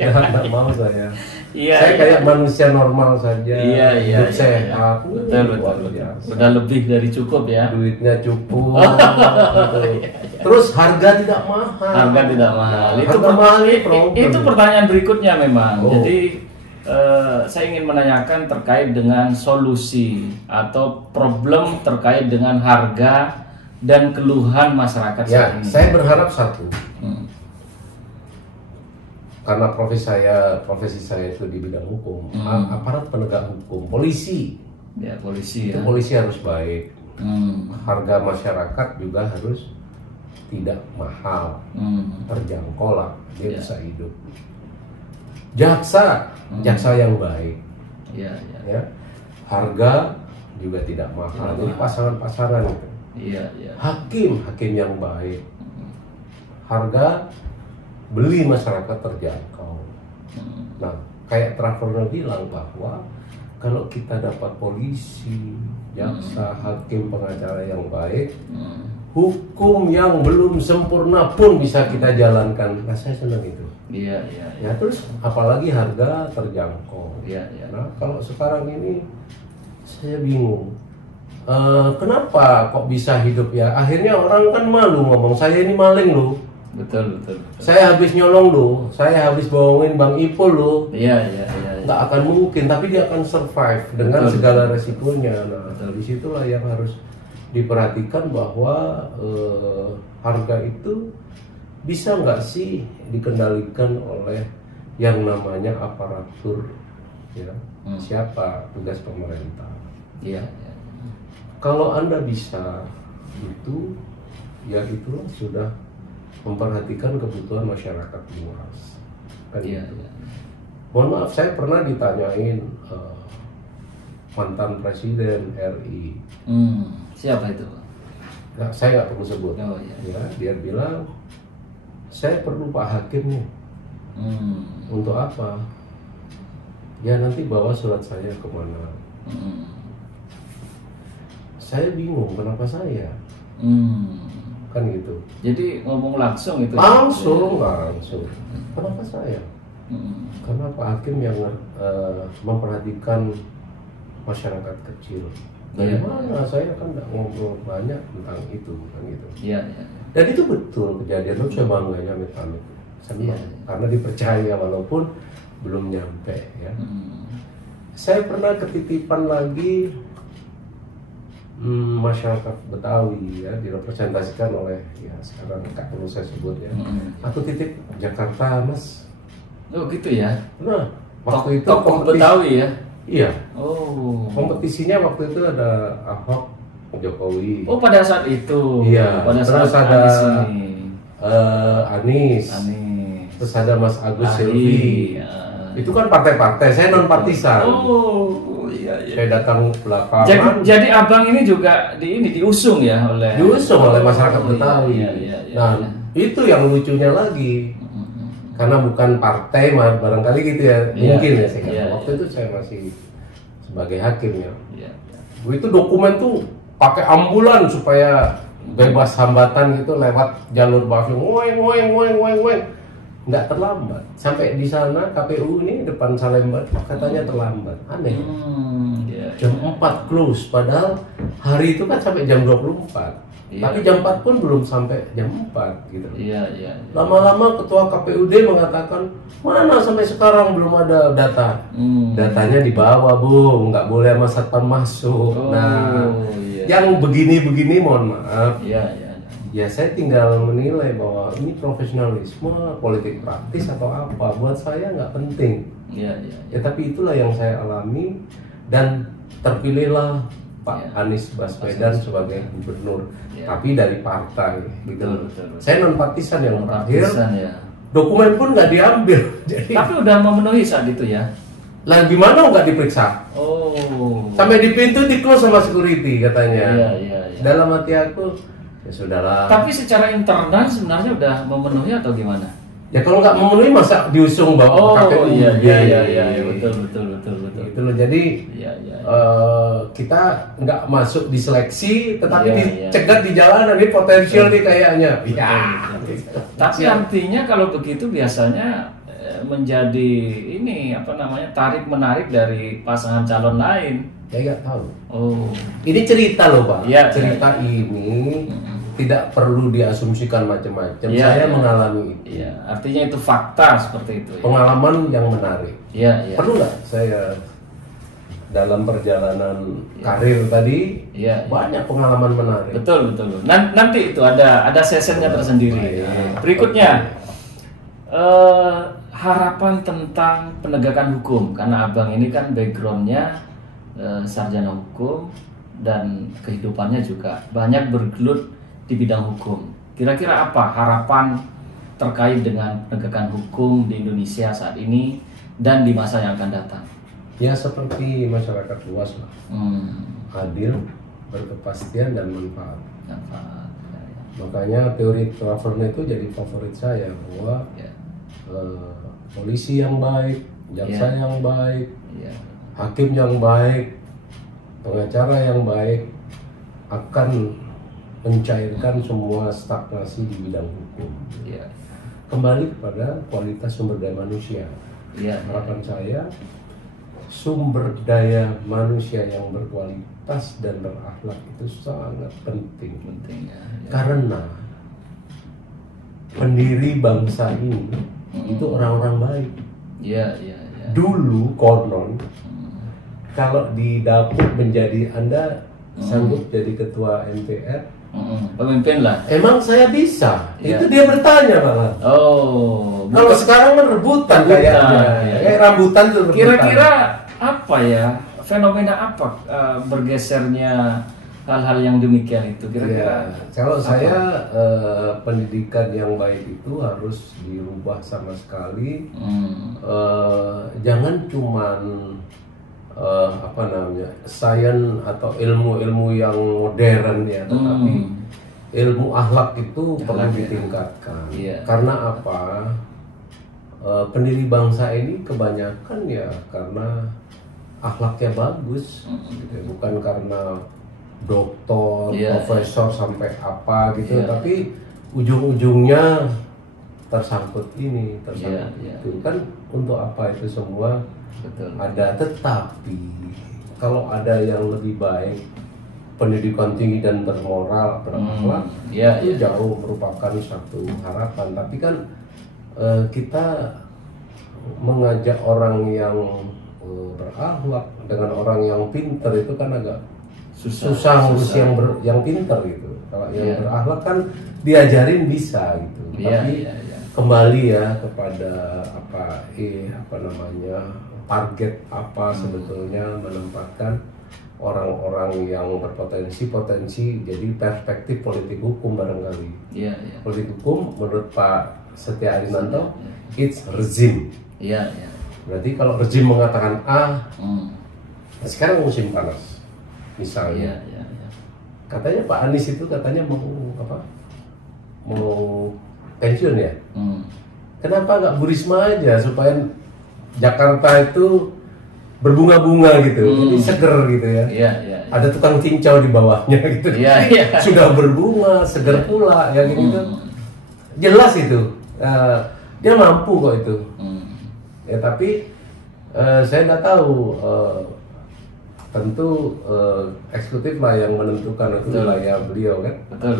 nggak mau saya. Saya kayak manusia normal saja. Hidup sehat. Betul. Sudah lebih dari cukup ya. Duitnya cukup. Gitu. Terus harga tidak mahal. Itu pertanyaan berikutnya memang. Jadi saya ingin menanyakan terkait dengan solusi atau problem terkait dengan harga dan keluhan masyarakat saat ini. Saya berharap satu. Karena profesi saya itu di bidang hukum, aparat penegak hukum, polisi. Ya, polisi itu polisi harus baik. Harga masyarakat juga harus tidak mahal, terjangkau lah, dia bisa hidup. Jaksa yang baik. Ya. Harga juga tidak mahal. Jadi pasangan-pasangan itu. Hakim yang baik. Harga beli masyarakat terjangkau. Nah, kayak Traveler bilang bahwa kalau kita dapat polisi, jaksa, hakim, pengacara yang baik, hukum yang belum sempurna pun bisa kita jalankan. Nah, saya senang itu. Iya. Ya, terus apalagi harga terjangkau. Nah, kalau sekarang ini saya bingung. Kenapa kok bisa hidup ya? Akhirnya orang kan malu ngomong, saya ini maling loh. Betul. Saya habis nyolong loh, saya habis bohongin Bang Ipul loh. Iya. Nggak akan mungkin, tapi dia akan survive dengan segala resikonya. Nah, disitulah yang harus diperhatikan bahwa harga itu bisa nggak sih dikendalikan oleh yang namanya aparatur, ya. Siapa tugas pemerintah? Iya. Kalau Anda bisa itu, ya itulah sudah memperhatikan kebutuhan masyarakat luas. Kan gitu. Mohon maaf, saya pernah ditanyain mantan presiden RI. Siapa itu? Nah, saya nggak perlu sebut. Ya, dia bilang, saya perlu Pak Hakim nih. Untuk apa? Ya nanti bawa surat saya kemana? Saya bingung, kenapa saya? Kan gitu. Jadi ngomong langsung itu? Langsung. Kenapa saya? Karena Pak Hakim yang memperhatikan masyarakat kecil. Dari mana? Saya kan nggak ngobrol banyak tentang itu, kan gitu. Iya. Dan itu betul kejadian. Itu saya bangganya amit-amit. Karena dipercaya walaupun belum nyampe. Ya. Saya pernah ketitipan lagi masyarakat Betawi, ya, direpresentasikan oleh, ya sekarang nggak perlu saya sebut ya. Aku titip Jakarta, Mas. Oh gitu ya. Nah, waktu itu kompetisi Betawi ya. Iya. Oh. Kompetisinya waktu itu ada Ahok, Jokowi. Oh pada saat itu. Iya. Pada terus saat ada Anies. Terus ada Mas Agus Silvi. Itu kan partai-partai. Saya non partisan. Oh iya. Saya datang belakangan. Jadi abang ini juga diusung ya oleh. Diusung oleh masyarakat Betawi. Iya. Nah itu yang lucunya lagi. Karena bukan partai, barangkali gitu ya, mungkin ya saya kata. Waktu itu saya masih sebagai hakim ya. Itu dokumen tuh pakai ambulan supaya bebas hambatan gitu lewat jalur busway, ngoeng, nggak terlambat. Sampai di sana KPU ini depan Salemba katanya terlambat, aneh. Jam 4 close, padahal hari itu kan sampai jam 24. Tapi jam 4 pun belum sampai jam 4 gitu. Lama-lama ketua KPUD mengatakan, mana sampai sekarang belum ada data. Datanya dibawa, Bu, nggak boleh sama satpam masuk. Yang begini-begini mohon maaf. Ya saya tinggal menilai bahwa ini profesionalisme, politik praktis atau apa. Buat saya nggak penting. Ya tapi itulah yang saya alami dan terpilihlah Pak Anies Baswedan sebagai gubernur, tapi dari partai gitu. Saya non partisan yang terakhir. Dokumen pun nggak diambil. Jadi, tapi udah memenuhi saat itu ya. Lah gimana nggak diperiksa? Sampai di pintu di close sama security katanya. Dalam hati aku ya sudahlah. Tapi secara internal sebenarnya udah memenuhi atau gimana? Ya kalau nggak memenuhi masa diusung bawa KPU. Betul. Itu loh, jadi kita nggak masuk di seleksi, tetapi dicegat di jalanan, ini potensial nih kayaknya. Tapi artinya kalau begitu biasanya menjadi ini tarik menarik dari pasangan calon lain. Ya nggak tahu. Ini cerita loh Pak. Cerita ini tidak perlu diasumsikan macam-macam. Saya mengalami itu. Artinya itu fakta seperti itu. Pengalaman yang menarik. Perlu nggak saya dalam perjalanan karir tadi banyak pengalaman menarik. Betul. Nanti itu ada sessionnya tersendiri. Berikutnya harapan tentang penegakan hukum, karena abang ini kan backgroundnya sarjana hukum dan kehidupannya juga banyak bergelut di bidang hukum. Kira-kira apa harapan terkait dengan penegakan hukum di Indonesia saat ini dan di masa yang akan datang? Ya seperti masyarakat luas lah, adil, berkepastian dan manfaat. Makanya teori Travelner itu jadi favorit saya, bahwa polisi yang baik, jaksa yang baik, hakim yang baik, pengacara yang baik akan mencairkan semua stagnasi di bidang hukum. Kembali kepada kualitas sumber daya manusia. Harapan saya sumber daya manusia yang berkualitas dan berakhlak itu sangat penting. Karena pendiri bangsa ini itu orang-orang baik. Dulu konon kalau di dapur menjadi Anda sanggup jadi ketua MPR, pemimpin lah. Emang saya bisa? Itu dia bertanya banget. Kalau sekarang kan rebutan kayaknya. Kayak rambutan tuh rebutan. Kira-kira apa ya? Fenomena apa bergesernya hal-hal yang demikian itu? Kira-kira kalau saya pendidikan yang baik itu harus dirubah sama sekali. Jangan cuman sains atau ilmu-ilmu yang modern ya, tetapi ilmu akhlak itu perlu ditingkatkan. Karena apa? Pendiri bangsa ini kebanyakan ya karena akhlaknya bagus, gitu. Bukan karena doktor, profesor sampai apa gitu, tapi ujung-ujungnya tersangkut ini, tersangkut itu. Kan untuk apa itu semua? Ada, tetapi kalau ada yang lebih baik, pendidikan tinggi dan bermoral, berakhlak, itu jauh merupakan satu harapan. Tapi kan kita mengajak orang yang berakhlak dengan orang yang pinter itu kan agak susah ngurus yang pinter gitu. Kalau yang berakhlak kan diajarin bisa gitu. Tapi kembali ya kepada target apa sebetulnya menempatkan orang-orang yang berpotensi jadi perspektif politik hukum barangkali. Politik hukum menurut Pak Setia Arimanto it's rezim. Berarti kalau rezim mengatakan A, sekarang musim panas misalnya. Katanya Pak Anies itu katanya mau pensiun ya. Kenapa nggak Bu Risma aja supaya Jakarta itu berbunga-bunga gitu, jadi seger gitu ya. Iya, iya. Ada tukang cincau di bawahnya gitu. Iya, iya. Sudah berbunga, seger pula ya gitu. Jelas itu. Dia mampu kok itu. Ya tapi saya nggak tahu. Tentu eksekutif lah yang menentukan, itu wilayah beliau kan. Betul.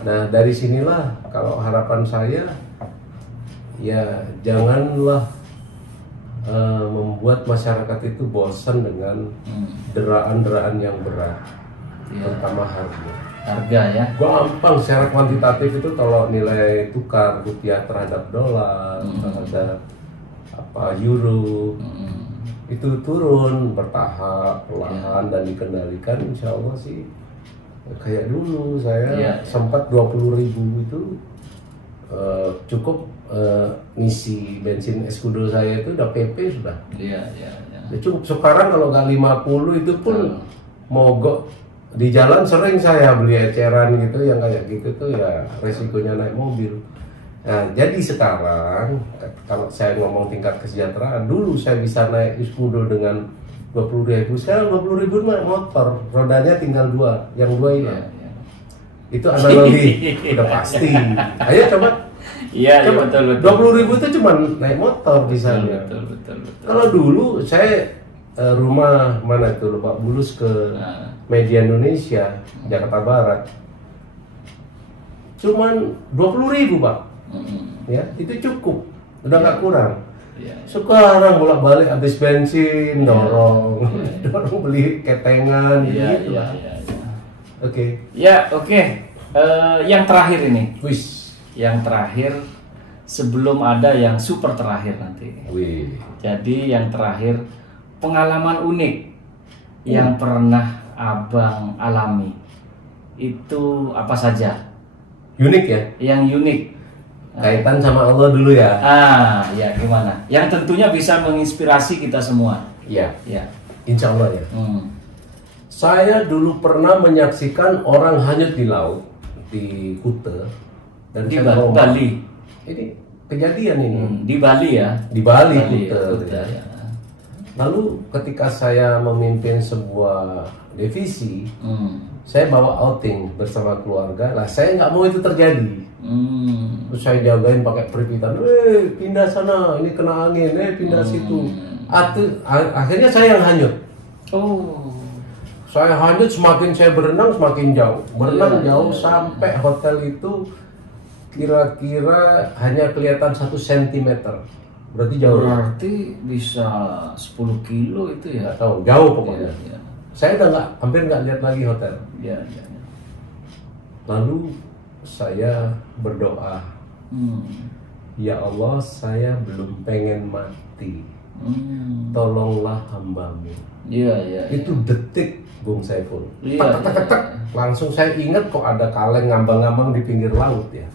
Nah dari sinilah kalau harapan saya ya janganlah membuat masyarakat itu bosan dengan deraan-deraan yang berat, terutama harga ya. Gampang secara kuantitatif itu kalau nilai tukar rupiah terhadap dolar, terhadap euro itu turun bertahap perlahan dan dikendalikan, insya Allah sih kayak dulu saya sempat 20.000 itu cukup ngisi bensin Escudo saya itu udah PP sudah. Iya. Cukup. Sekarang kalau nggak 50 itu pun mogok di jalan. Sering saya beli eceran gitu yang kayak gitu tuh ya resikonya naik mobil. Nah jadi sekarang kalau saya ngomong tingkat kesejahteraan, dulu saya bisa naik Escudo dengan 20.000, sekarang 20.000 naik motor, rodanya tinggal 2, yang 2 ini. Itu analogi udah pasti. Ayo coba. Iya, betul. 20.000 itu cuma naik motor di sana. Betul. Kalau dulu saya rumah mana itu Lebak Bulus ke Media Indonesia, Jakarta Barat, cuman 20.000 Pak. Ya, itu cukup, udah nggak kurang. Sekarang bolak-balik habis bensin, dorong beli ketengan gitu. Oke. Yang terakhir ini. Yang terakhir sebelum ada yang super terakhir nanti. Jadi yang terakhir pengalaman unik yang pernah Abang alami itu apa saja? Unik ya? Yang unik. Kaitan sama Allah dulu ya. Ya gimana? Yang tentunya bisa menginspirasi kita semua. Iya. Insya Allah ya. Saya dulu pernah menyaksikan orang hanyut di laut di Kuta. Dan di Bali. Ini kejadian ini. Di Bali ya? Di Bali, Kuta. Lalu ketika saya memimpin sebuah divisi, saya bawa outing bersama keluarga. Lah saya nggak mau itu terjadi. Terus saya jagain pakai peripitan. Pindah sana, ini kena angin. Pindah situ. Akhirnya saya yang hanyut. Saya hanyut, semakin saya berenang semakin jauh. Berenang jauh sampai hotel itu kira-kira hanya kelihatan 1 cm. Berarti jauh. Berarti bisa 10 kilo itu ya? Tahu, jauh pokoknya. Saya udah hampir nggak lihat lagi hotel. Lalu saya berdoa, ya Allah, saya belum pengen mati. Tolonglah hamba-Mu. Itu detik Bung Saiful. Langsung saya ingat kok ada kaleng ngambang-ngambang di pinggir laut ya.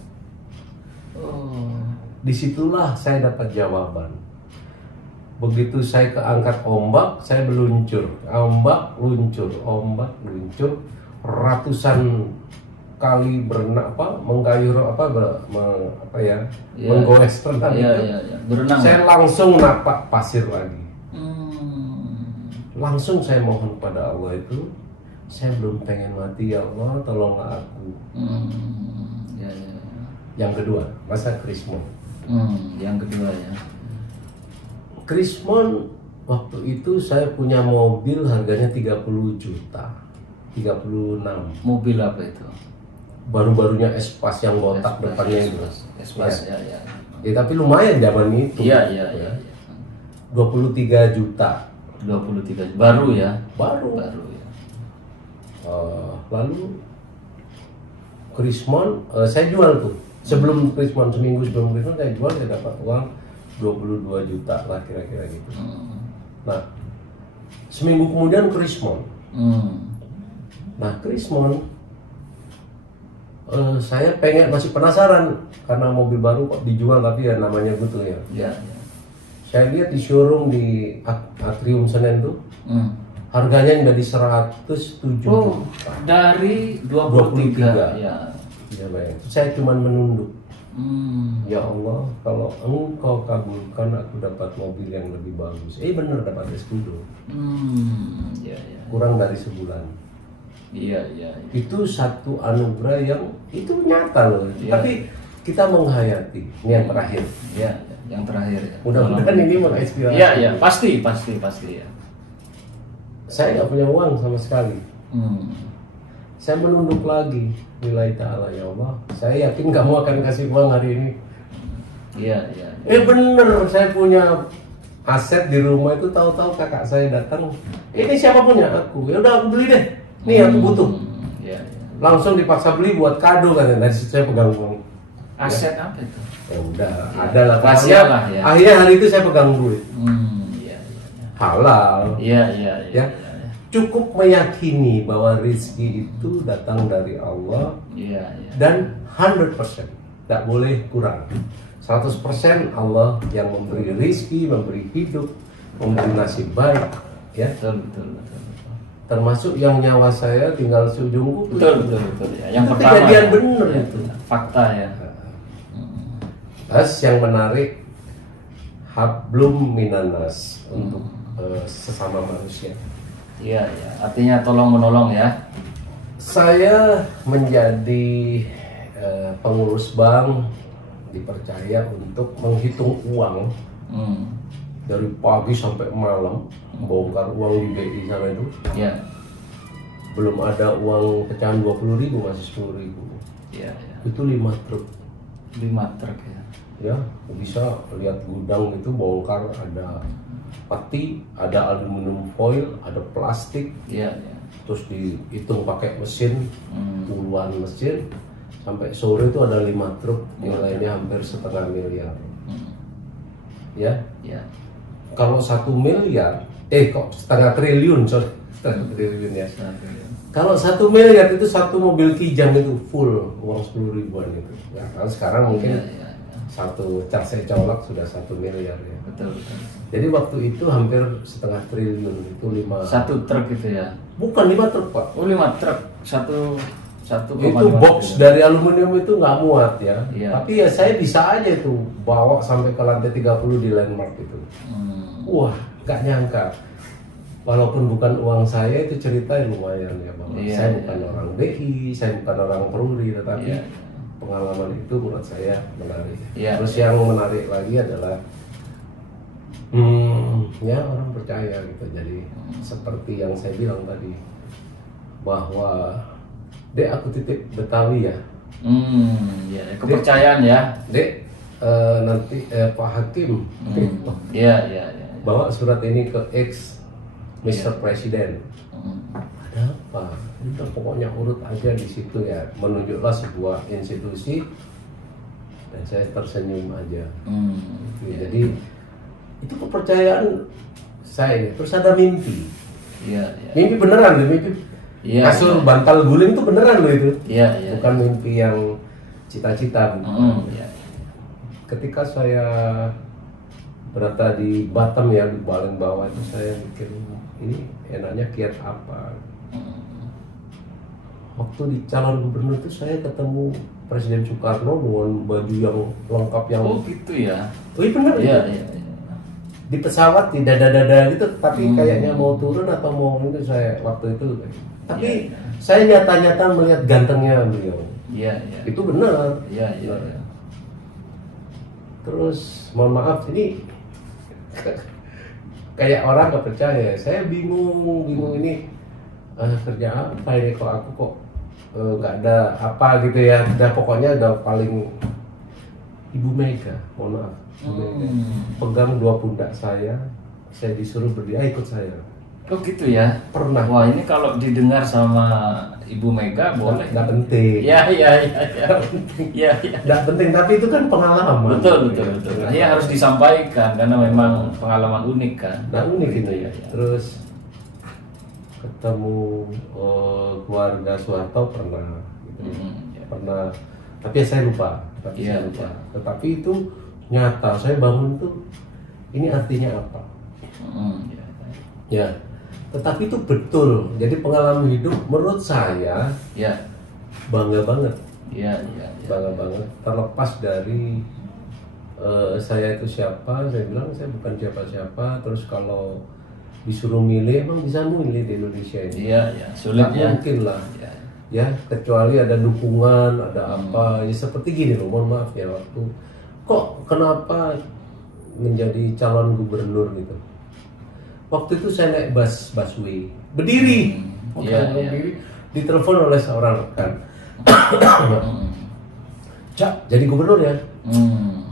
Disitulah saya dapat jawaban. Begitu saya keangkat ombak, saya meluncur. Ombak luncur, ratusan kali menggayur menggoes renang berenang. Saya langsung napak pasir lagi. Langsung saya mohon pada Allah itu, saya belum pengen mati ya Allah, tolonglah aku. Yang kedua, masa Krismon. Yang kedua ya. Krismon waktu itu saya punya mobil harganya 30 juta. 36. Mobil apa itu? Baru-barunya Espas yang botak depannya itu. Espas ya. Ya tapi lumayan zaman itu. Iya. 23 juta. 23 baru ya? Baru ya. Lalu Krismon saya jual tuh. Sebelum Krismon, seminggu sebelum Krismon saya jual, saya dapat uang 22 juta lah kira-kira gitu. Nah, seminggu kemudian Krismon. Nah, Krismon saya masih penasaran karena mobil baru kok dijual, tapi ya namanya gitu ya. Saya lihat di showroom di Atrium Senen tuh. Harganya dari 107 juta. Dari 23 ya. Ya baik. Saya cuma menunduk. Ya Allah, kalau Engkau kabulkan aku dapat mobil yang lebih bagus. Bener dapat S10. Ya, ya. Kurang dari sebulan. Iya, iya. Itu satu anugerah yang itu nyata loh. Ya. Tapi kita menghayati. Ini yang terakhir. Ya, yang terakhir ya. Mudah-mudahan ini menginspirasi. Iya, iya, pasti ya. Saya nggak punya uang sama sekali. Saya menunduk lagi nilai ta'ala, ya Allah. Saya yakin kamu akan kasih uang hari ini. Iya, iya. Bener, saya punya aset di rumah itu, tahu-tahu kakak saya datang. Ini siapa punya? Aku. Ya udah aku beli deh. Nih aku butuh. Iya, iya. Langsung dipaksa beli buat kado kan. Dari situ saya pegang uang. Aset apa itu? Ya udah, Ya, ada lah. rahasia lah ya. Akhirnya hari itu saya pegang duit. Iya, iya. Halal. Iya, iya, iya. Ya. Cukup meyakini bahwa rezeki itu datang dari Allah. Iya, iya. Dan 100%, tidak boleh kurang. 100% Allah yang memberi rezeki, memberi hidup, memberi nasib baik, ya. Betul, betul, betul. Termasuk yang nyawa saya tinggal seujung kuku. Betul, betul, betul. Ya. Yang itu pertama. kejadian bener ya, itu. Fakta ya. Terus yang menarik, hablum minanas untuk sesama manusia. Iya, iya. Artinya tolong menolong ya. Saya menjadi pengurus bank, dipercaya untuk menghitung uang dari pagi sampai malam, bongkar uang di BI sana itu. Ya. Belum ada uang pecahan 20.000, masih 10.000. Iya, iya. Itu 5 truk. 5 truk ya. Ya, bisa lihat gudang itu bongkar, ada peti, ada aluminium foil, ada plastik. Iya, iya. Terus dihitung pakai mesin, puluhan mesin. Sampai sore itu ada 5 truk, nilainya hampir 1,5 miliar. Ya, Ya. kalau 1 miliar, kok 1,5 triliun, sorry, 1,5 triliun ya. Kalau 1 miliar itu satu mobil Kijang itu full uang 10 ribuan itu. Ya, kalau sekarang mungkin satu cat saya colok sudah 1 miliar ya. Betul, betul. Jadi waktu itu hampir 1,5 triliun itu 5. Satu truk itu ya. Bukan 5 truk Pak. Oh, 5 truk. Satu Itu box dari aluminium itu nggak muat ya. Iya. Tapi ya saya bisa aja itu bawa sampai ke lantai 30 di landmark itu. Wah, nggak nyangka. Walaupun bukan uang saya, itu cerita yang lumayan ya Bang. Iya, Saya iya. bukan orang BI, saya bukan orang Peruri, tetapi Iya. pengalaman itu menurut saya menarik. Iya. Terus yang menarik lagi adalah ya orang percaya gitu. Jadi seperti yang saya bilang tadi, bahwa Dek, aku titip Betawi ya. Ya, kepercayaan ya. Dek, nanti Pak Hakim Iya, iya, iya. bawa surat ini ke X Mr. Presiden. Ada apa? Udah pokoknya urut aja di situ ya. Menunjuklah sebuah institusi dan saya tersenyum aja. Jadi itu kepercayaan saya. Terus ada mimpi. Iya, iya. Mimpi beneran loh, mimpi. Iya, Kasur iya. bantal guling itu beneran loh itu. Iya, iya. Bukan mimpi yang cita-cita. Iya. Ketika saya berada di Batam ya, di paling bawah itu, saya mikir ini enaknya kiat apa. Waktu di calon gubernur itu saya ketemu Presiden Soekarno dengan baju yang lengkap yang. Oh gitu ya. Oh iya bener. Iya, itu. iya, iya. Di pesawat di dada-dada gitu, tapi kayaknya mau turun atau mau itu saya waktu itu. Tapi Iya, iya. saya nyata-nyata melihat gantengnya beliau. Iya, iya. Itu benar. Iya, iya, iya. Terus mohon maaf ini kayak orang nggak percaya. Saya bingung ini kerja apa ini kok aku kok nggak ada apa gitu ya. Udah pokoknya udah paling Ibu Mega, mohon maaf. Ibu Mega pegang 2 pundak saya disuruh berdiri, ikut saya. Oh gitu ya. Pernah. Wah, ini kalau didengar sama Ibu Mega boleh. Nggak penting. Iya, iya, iya, iya. Iya, iya. Nggak penting, tapi itu kan pengalaman. Betul, betul, betul. Iya, harus disampaikan karena memang pengalaman unik kan. Nah unik itu ya. Iya. Terus ketemu keluarga Soeharto pernah, gitu. Iya. Pernah. Tapi saya lupa. Iya, Saya lupa. iya. Tetapi itu nyata. Saya bangun tuh, ini artinya apa? Iya. Ya. Tetapi itu betul. Jadi pengalaman hidup menurut saya Iya. bangga banget. Iya. Bangga banget. Terlepas dari saya itu siapa, saya bilang saya bukan siapa-siapa. Terus kalau disuruh milih, emang bisa milih di Indonesia ini? Iya, sulit ya. Mungkin lah. Ya, kecuali ada dukungan, ada apa, ya seperti gini loh, mohon maaf ya, waktu kok kenapa menjadi calon gubernur gitu. Waktu itu saya naik busway, berdiri, berdiri, ditelepon oleh seorang rekan. Cak, jadi gubernur ya?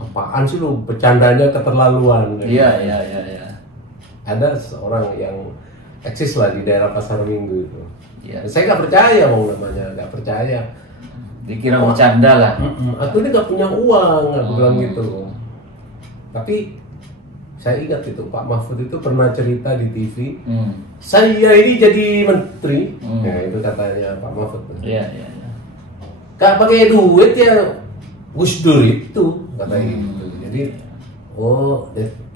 Apaan sih lu, bercandanya keterlaluan. Iya. Ada seorang yang eksis lah di daerah Pasar Minggu itu. Iya. Saya nggak percaya, namanya nggak percaya. Dikira bercanda lah. Aku ini nggak punya uang, aku bilang gitu. Tapi saya ingat itu Pak Mahfud itu pernah cerita di TV. Saya ini jadi menteri, ya itu katanya Pak Mahfud. Iya. Gak pakai duit ya, Gus Dur itu katanya gitu. Jadi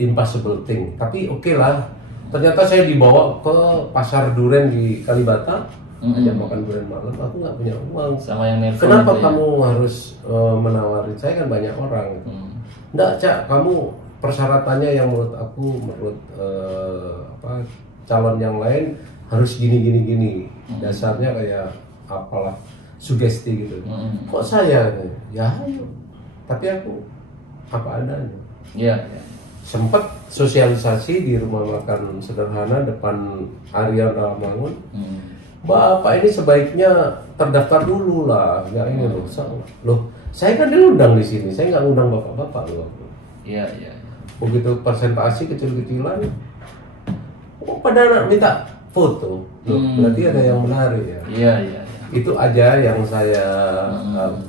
impossible thing. Tapi oke lah. Ternyata saya dibawa ke pasar durian di Kalibata, ajak makan durian malam. Aku nggak punya uang. Sama yang nelfon. Kenapa kamu harus menawarin? Saya kan banyak orang. Nggak, Cak, kamu persyaratannya yang menurut aku, menurut calon yang lain harus gini. Dasarnya kayak apalah, sugesti gitu. Kok saya? Ya ayo. Tapi aku apa adanya. Iya. Sempat sosialisasi di rumah makan sederhana depan Arya Ramangun. Bapak ini sebaiknya terdaftar dulu lah, nggak ini loh. Saya kan diundang di sini, saya nggak undang bapak-bapak loh. Iya. Begitu presentasi kecil-kecilan, pada minta foto, loh, berarti ada yang menarik ya. Iya. Itu aja yang saya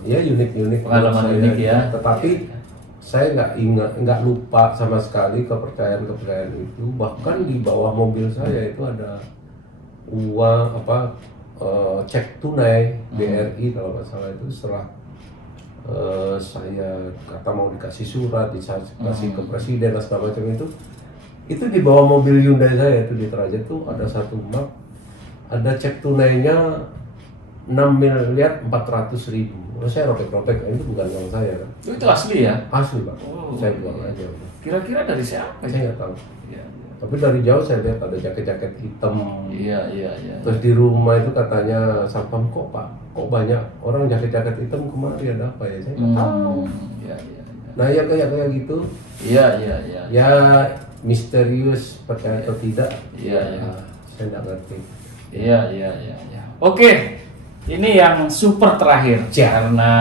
ya unik-unik pengalaman unik ya. Tetapi saya nggak lupa sama sekali kepercayaan itu. Bahkan di bawah mobil saya itu ada uang cek tunai BRI kalau nggak salah, itu setelah saya kata mau dikasih surat, dikasih ke presiden dan segala macam itu di bawah mobil Hyundai saya itu di Teraja tuh ada satu map, ada cek tunainya 6.400.000. Saya robek-robek, itu bukan uang saya kan. Itu asli ya? Asli Pak. Saya buang aja. Kira-kira dari siapa? Saya nggak tahu. Iya. Tapi dari jauh saya lihat ada jaket-jaket hitam. Iya. Terus di rumah itu katanya satpam, kok Pak, kok banyak orang jaket-jaket hitam kemari, ada apa ya? Saya nggak tahu. Iya. Nah ya kayak gitu. Iya. Ya misterius, percaya atau tidak? Iya. Saya nggak ngerti. Iya. Oke, ini yang super terakhir karena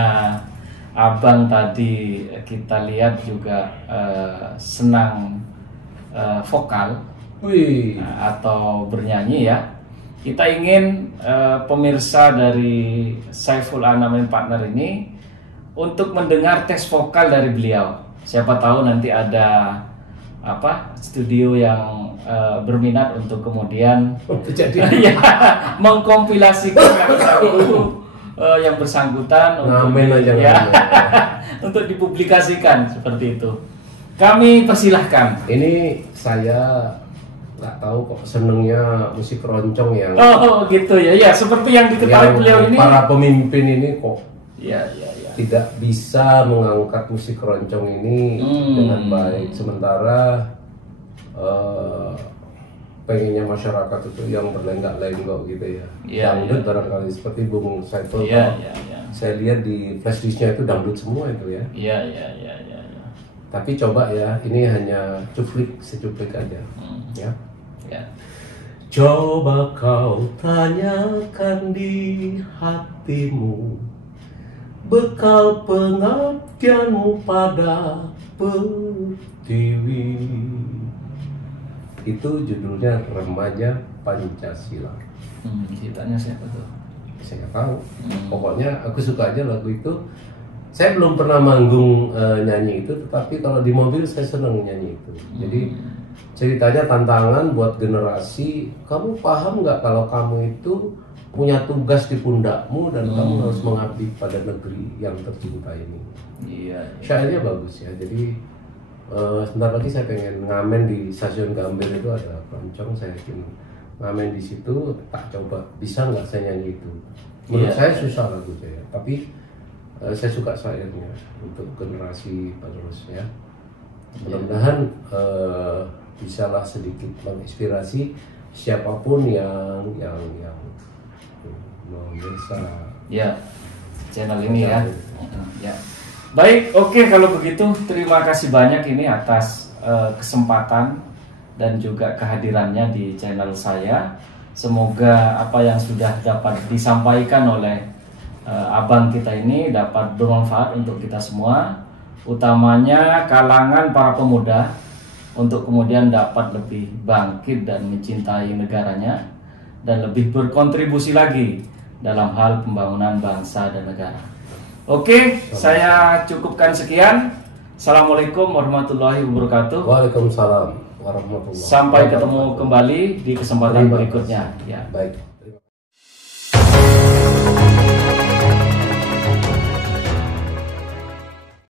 Abang tadi kita lihat juga senang vokal atau bernyanyi ya. Kita ingin pemirsa dari Saiful Anam and Partner ini untuk mendengar tes vokal dari beliau. Siapa tahu nanti ada studio yang berminat untuk kemudian mengkompilasikan lagu yang bersangkutan untuk dipublikasikan seperti itu. Kami persilahkan. Ini saya nggak tahu kok senengnya musik keroncong yang gitu ya, seperti yang diketahui beliau ini. Para pemimpin ini kok ya. tidak bisa mengangkat musik keroncong ini dengan baik, sementara pengennya masyarakat itu yang berlenggak-lenggok gitu ya. Dangdut barangkali seperti Bung Saiful. Saya lihat di flash disknya itu dangdut semua itu ya. Iya. Tapi coba ya, ini hanya secuplik aja. Ya. Coba kau tanyakan di hatimu, bekal pengabdianmu pada pertiwi. Itu judulnya Remaja Pancasila. Ceritanya siapa tuh? Saya nggak tahu. Pokoknya aku suka aja lagu itu. Saya belum pernah manggung nyanyi itu, tetapi kalau di mobil saya senang nyanyi itu. Jadi ceritanya tantangan buat generasi. Kamu paham nggak kalau kamu itu punya tugas di pundakmu dan kamu harus mengabdi pada negeri yang tercinta ini. Iya. Syairnya bagus ya. Jadi sebentar lagi saya pengen ngamen di stasiun Gambir itu ada keroncong, saya ingin ngamen di situ. Tak coba bisa nggak saya nyanyi itu. Menurut saya susah lagu saya, tapi saya suka syairnya untuk generasi penerus ya. Mudah-mudahan bisalah sedikit menginspirasi siapapun yang memirsa ya channel ini ya. Ya. Baik, oke kalau begitu terima kasih banyak ini atas kesempatan dan juga kehadirannya di channel saya. Semoga apa yang sudah dapat disampaikan oleh abang kita ini dapat bermanfaat untuk kita semua, utamanya kalangan para pemuda, untuk kemudian dapat lebih bangkit dan mencintai negaranya dan lebih berkontribusi lagi dalam hal pembangunan bangsa dan negara. Oke, saya cukupkan sekian. Assalamualaikum warahmatullahi wabarakatuh. Waalaikumsalam warahmatullahi wabarakatuh. Sampai ketemu kembali di kesempatan berikutnya. Ya. Baik.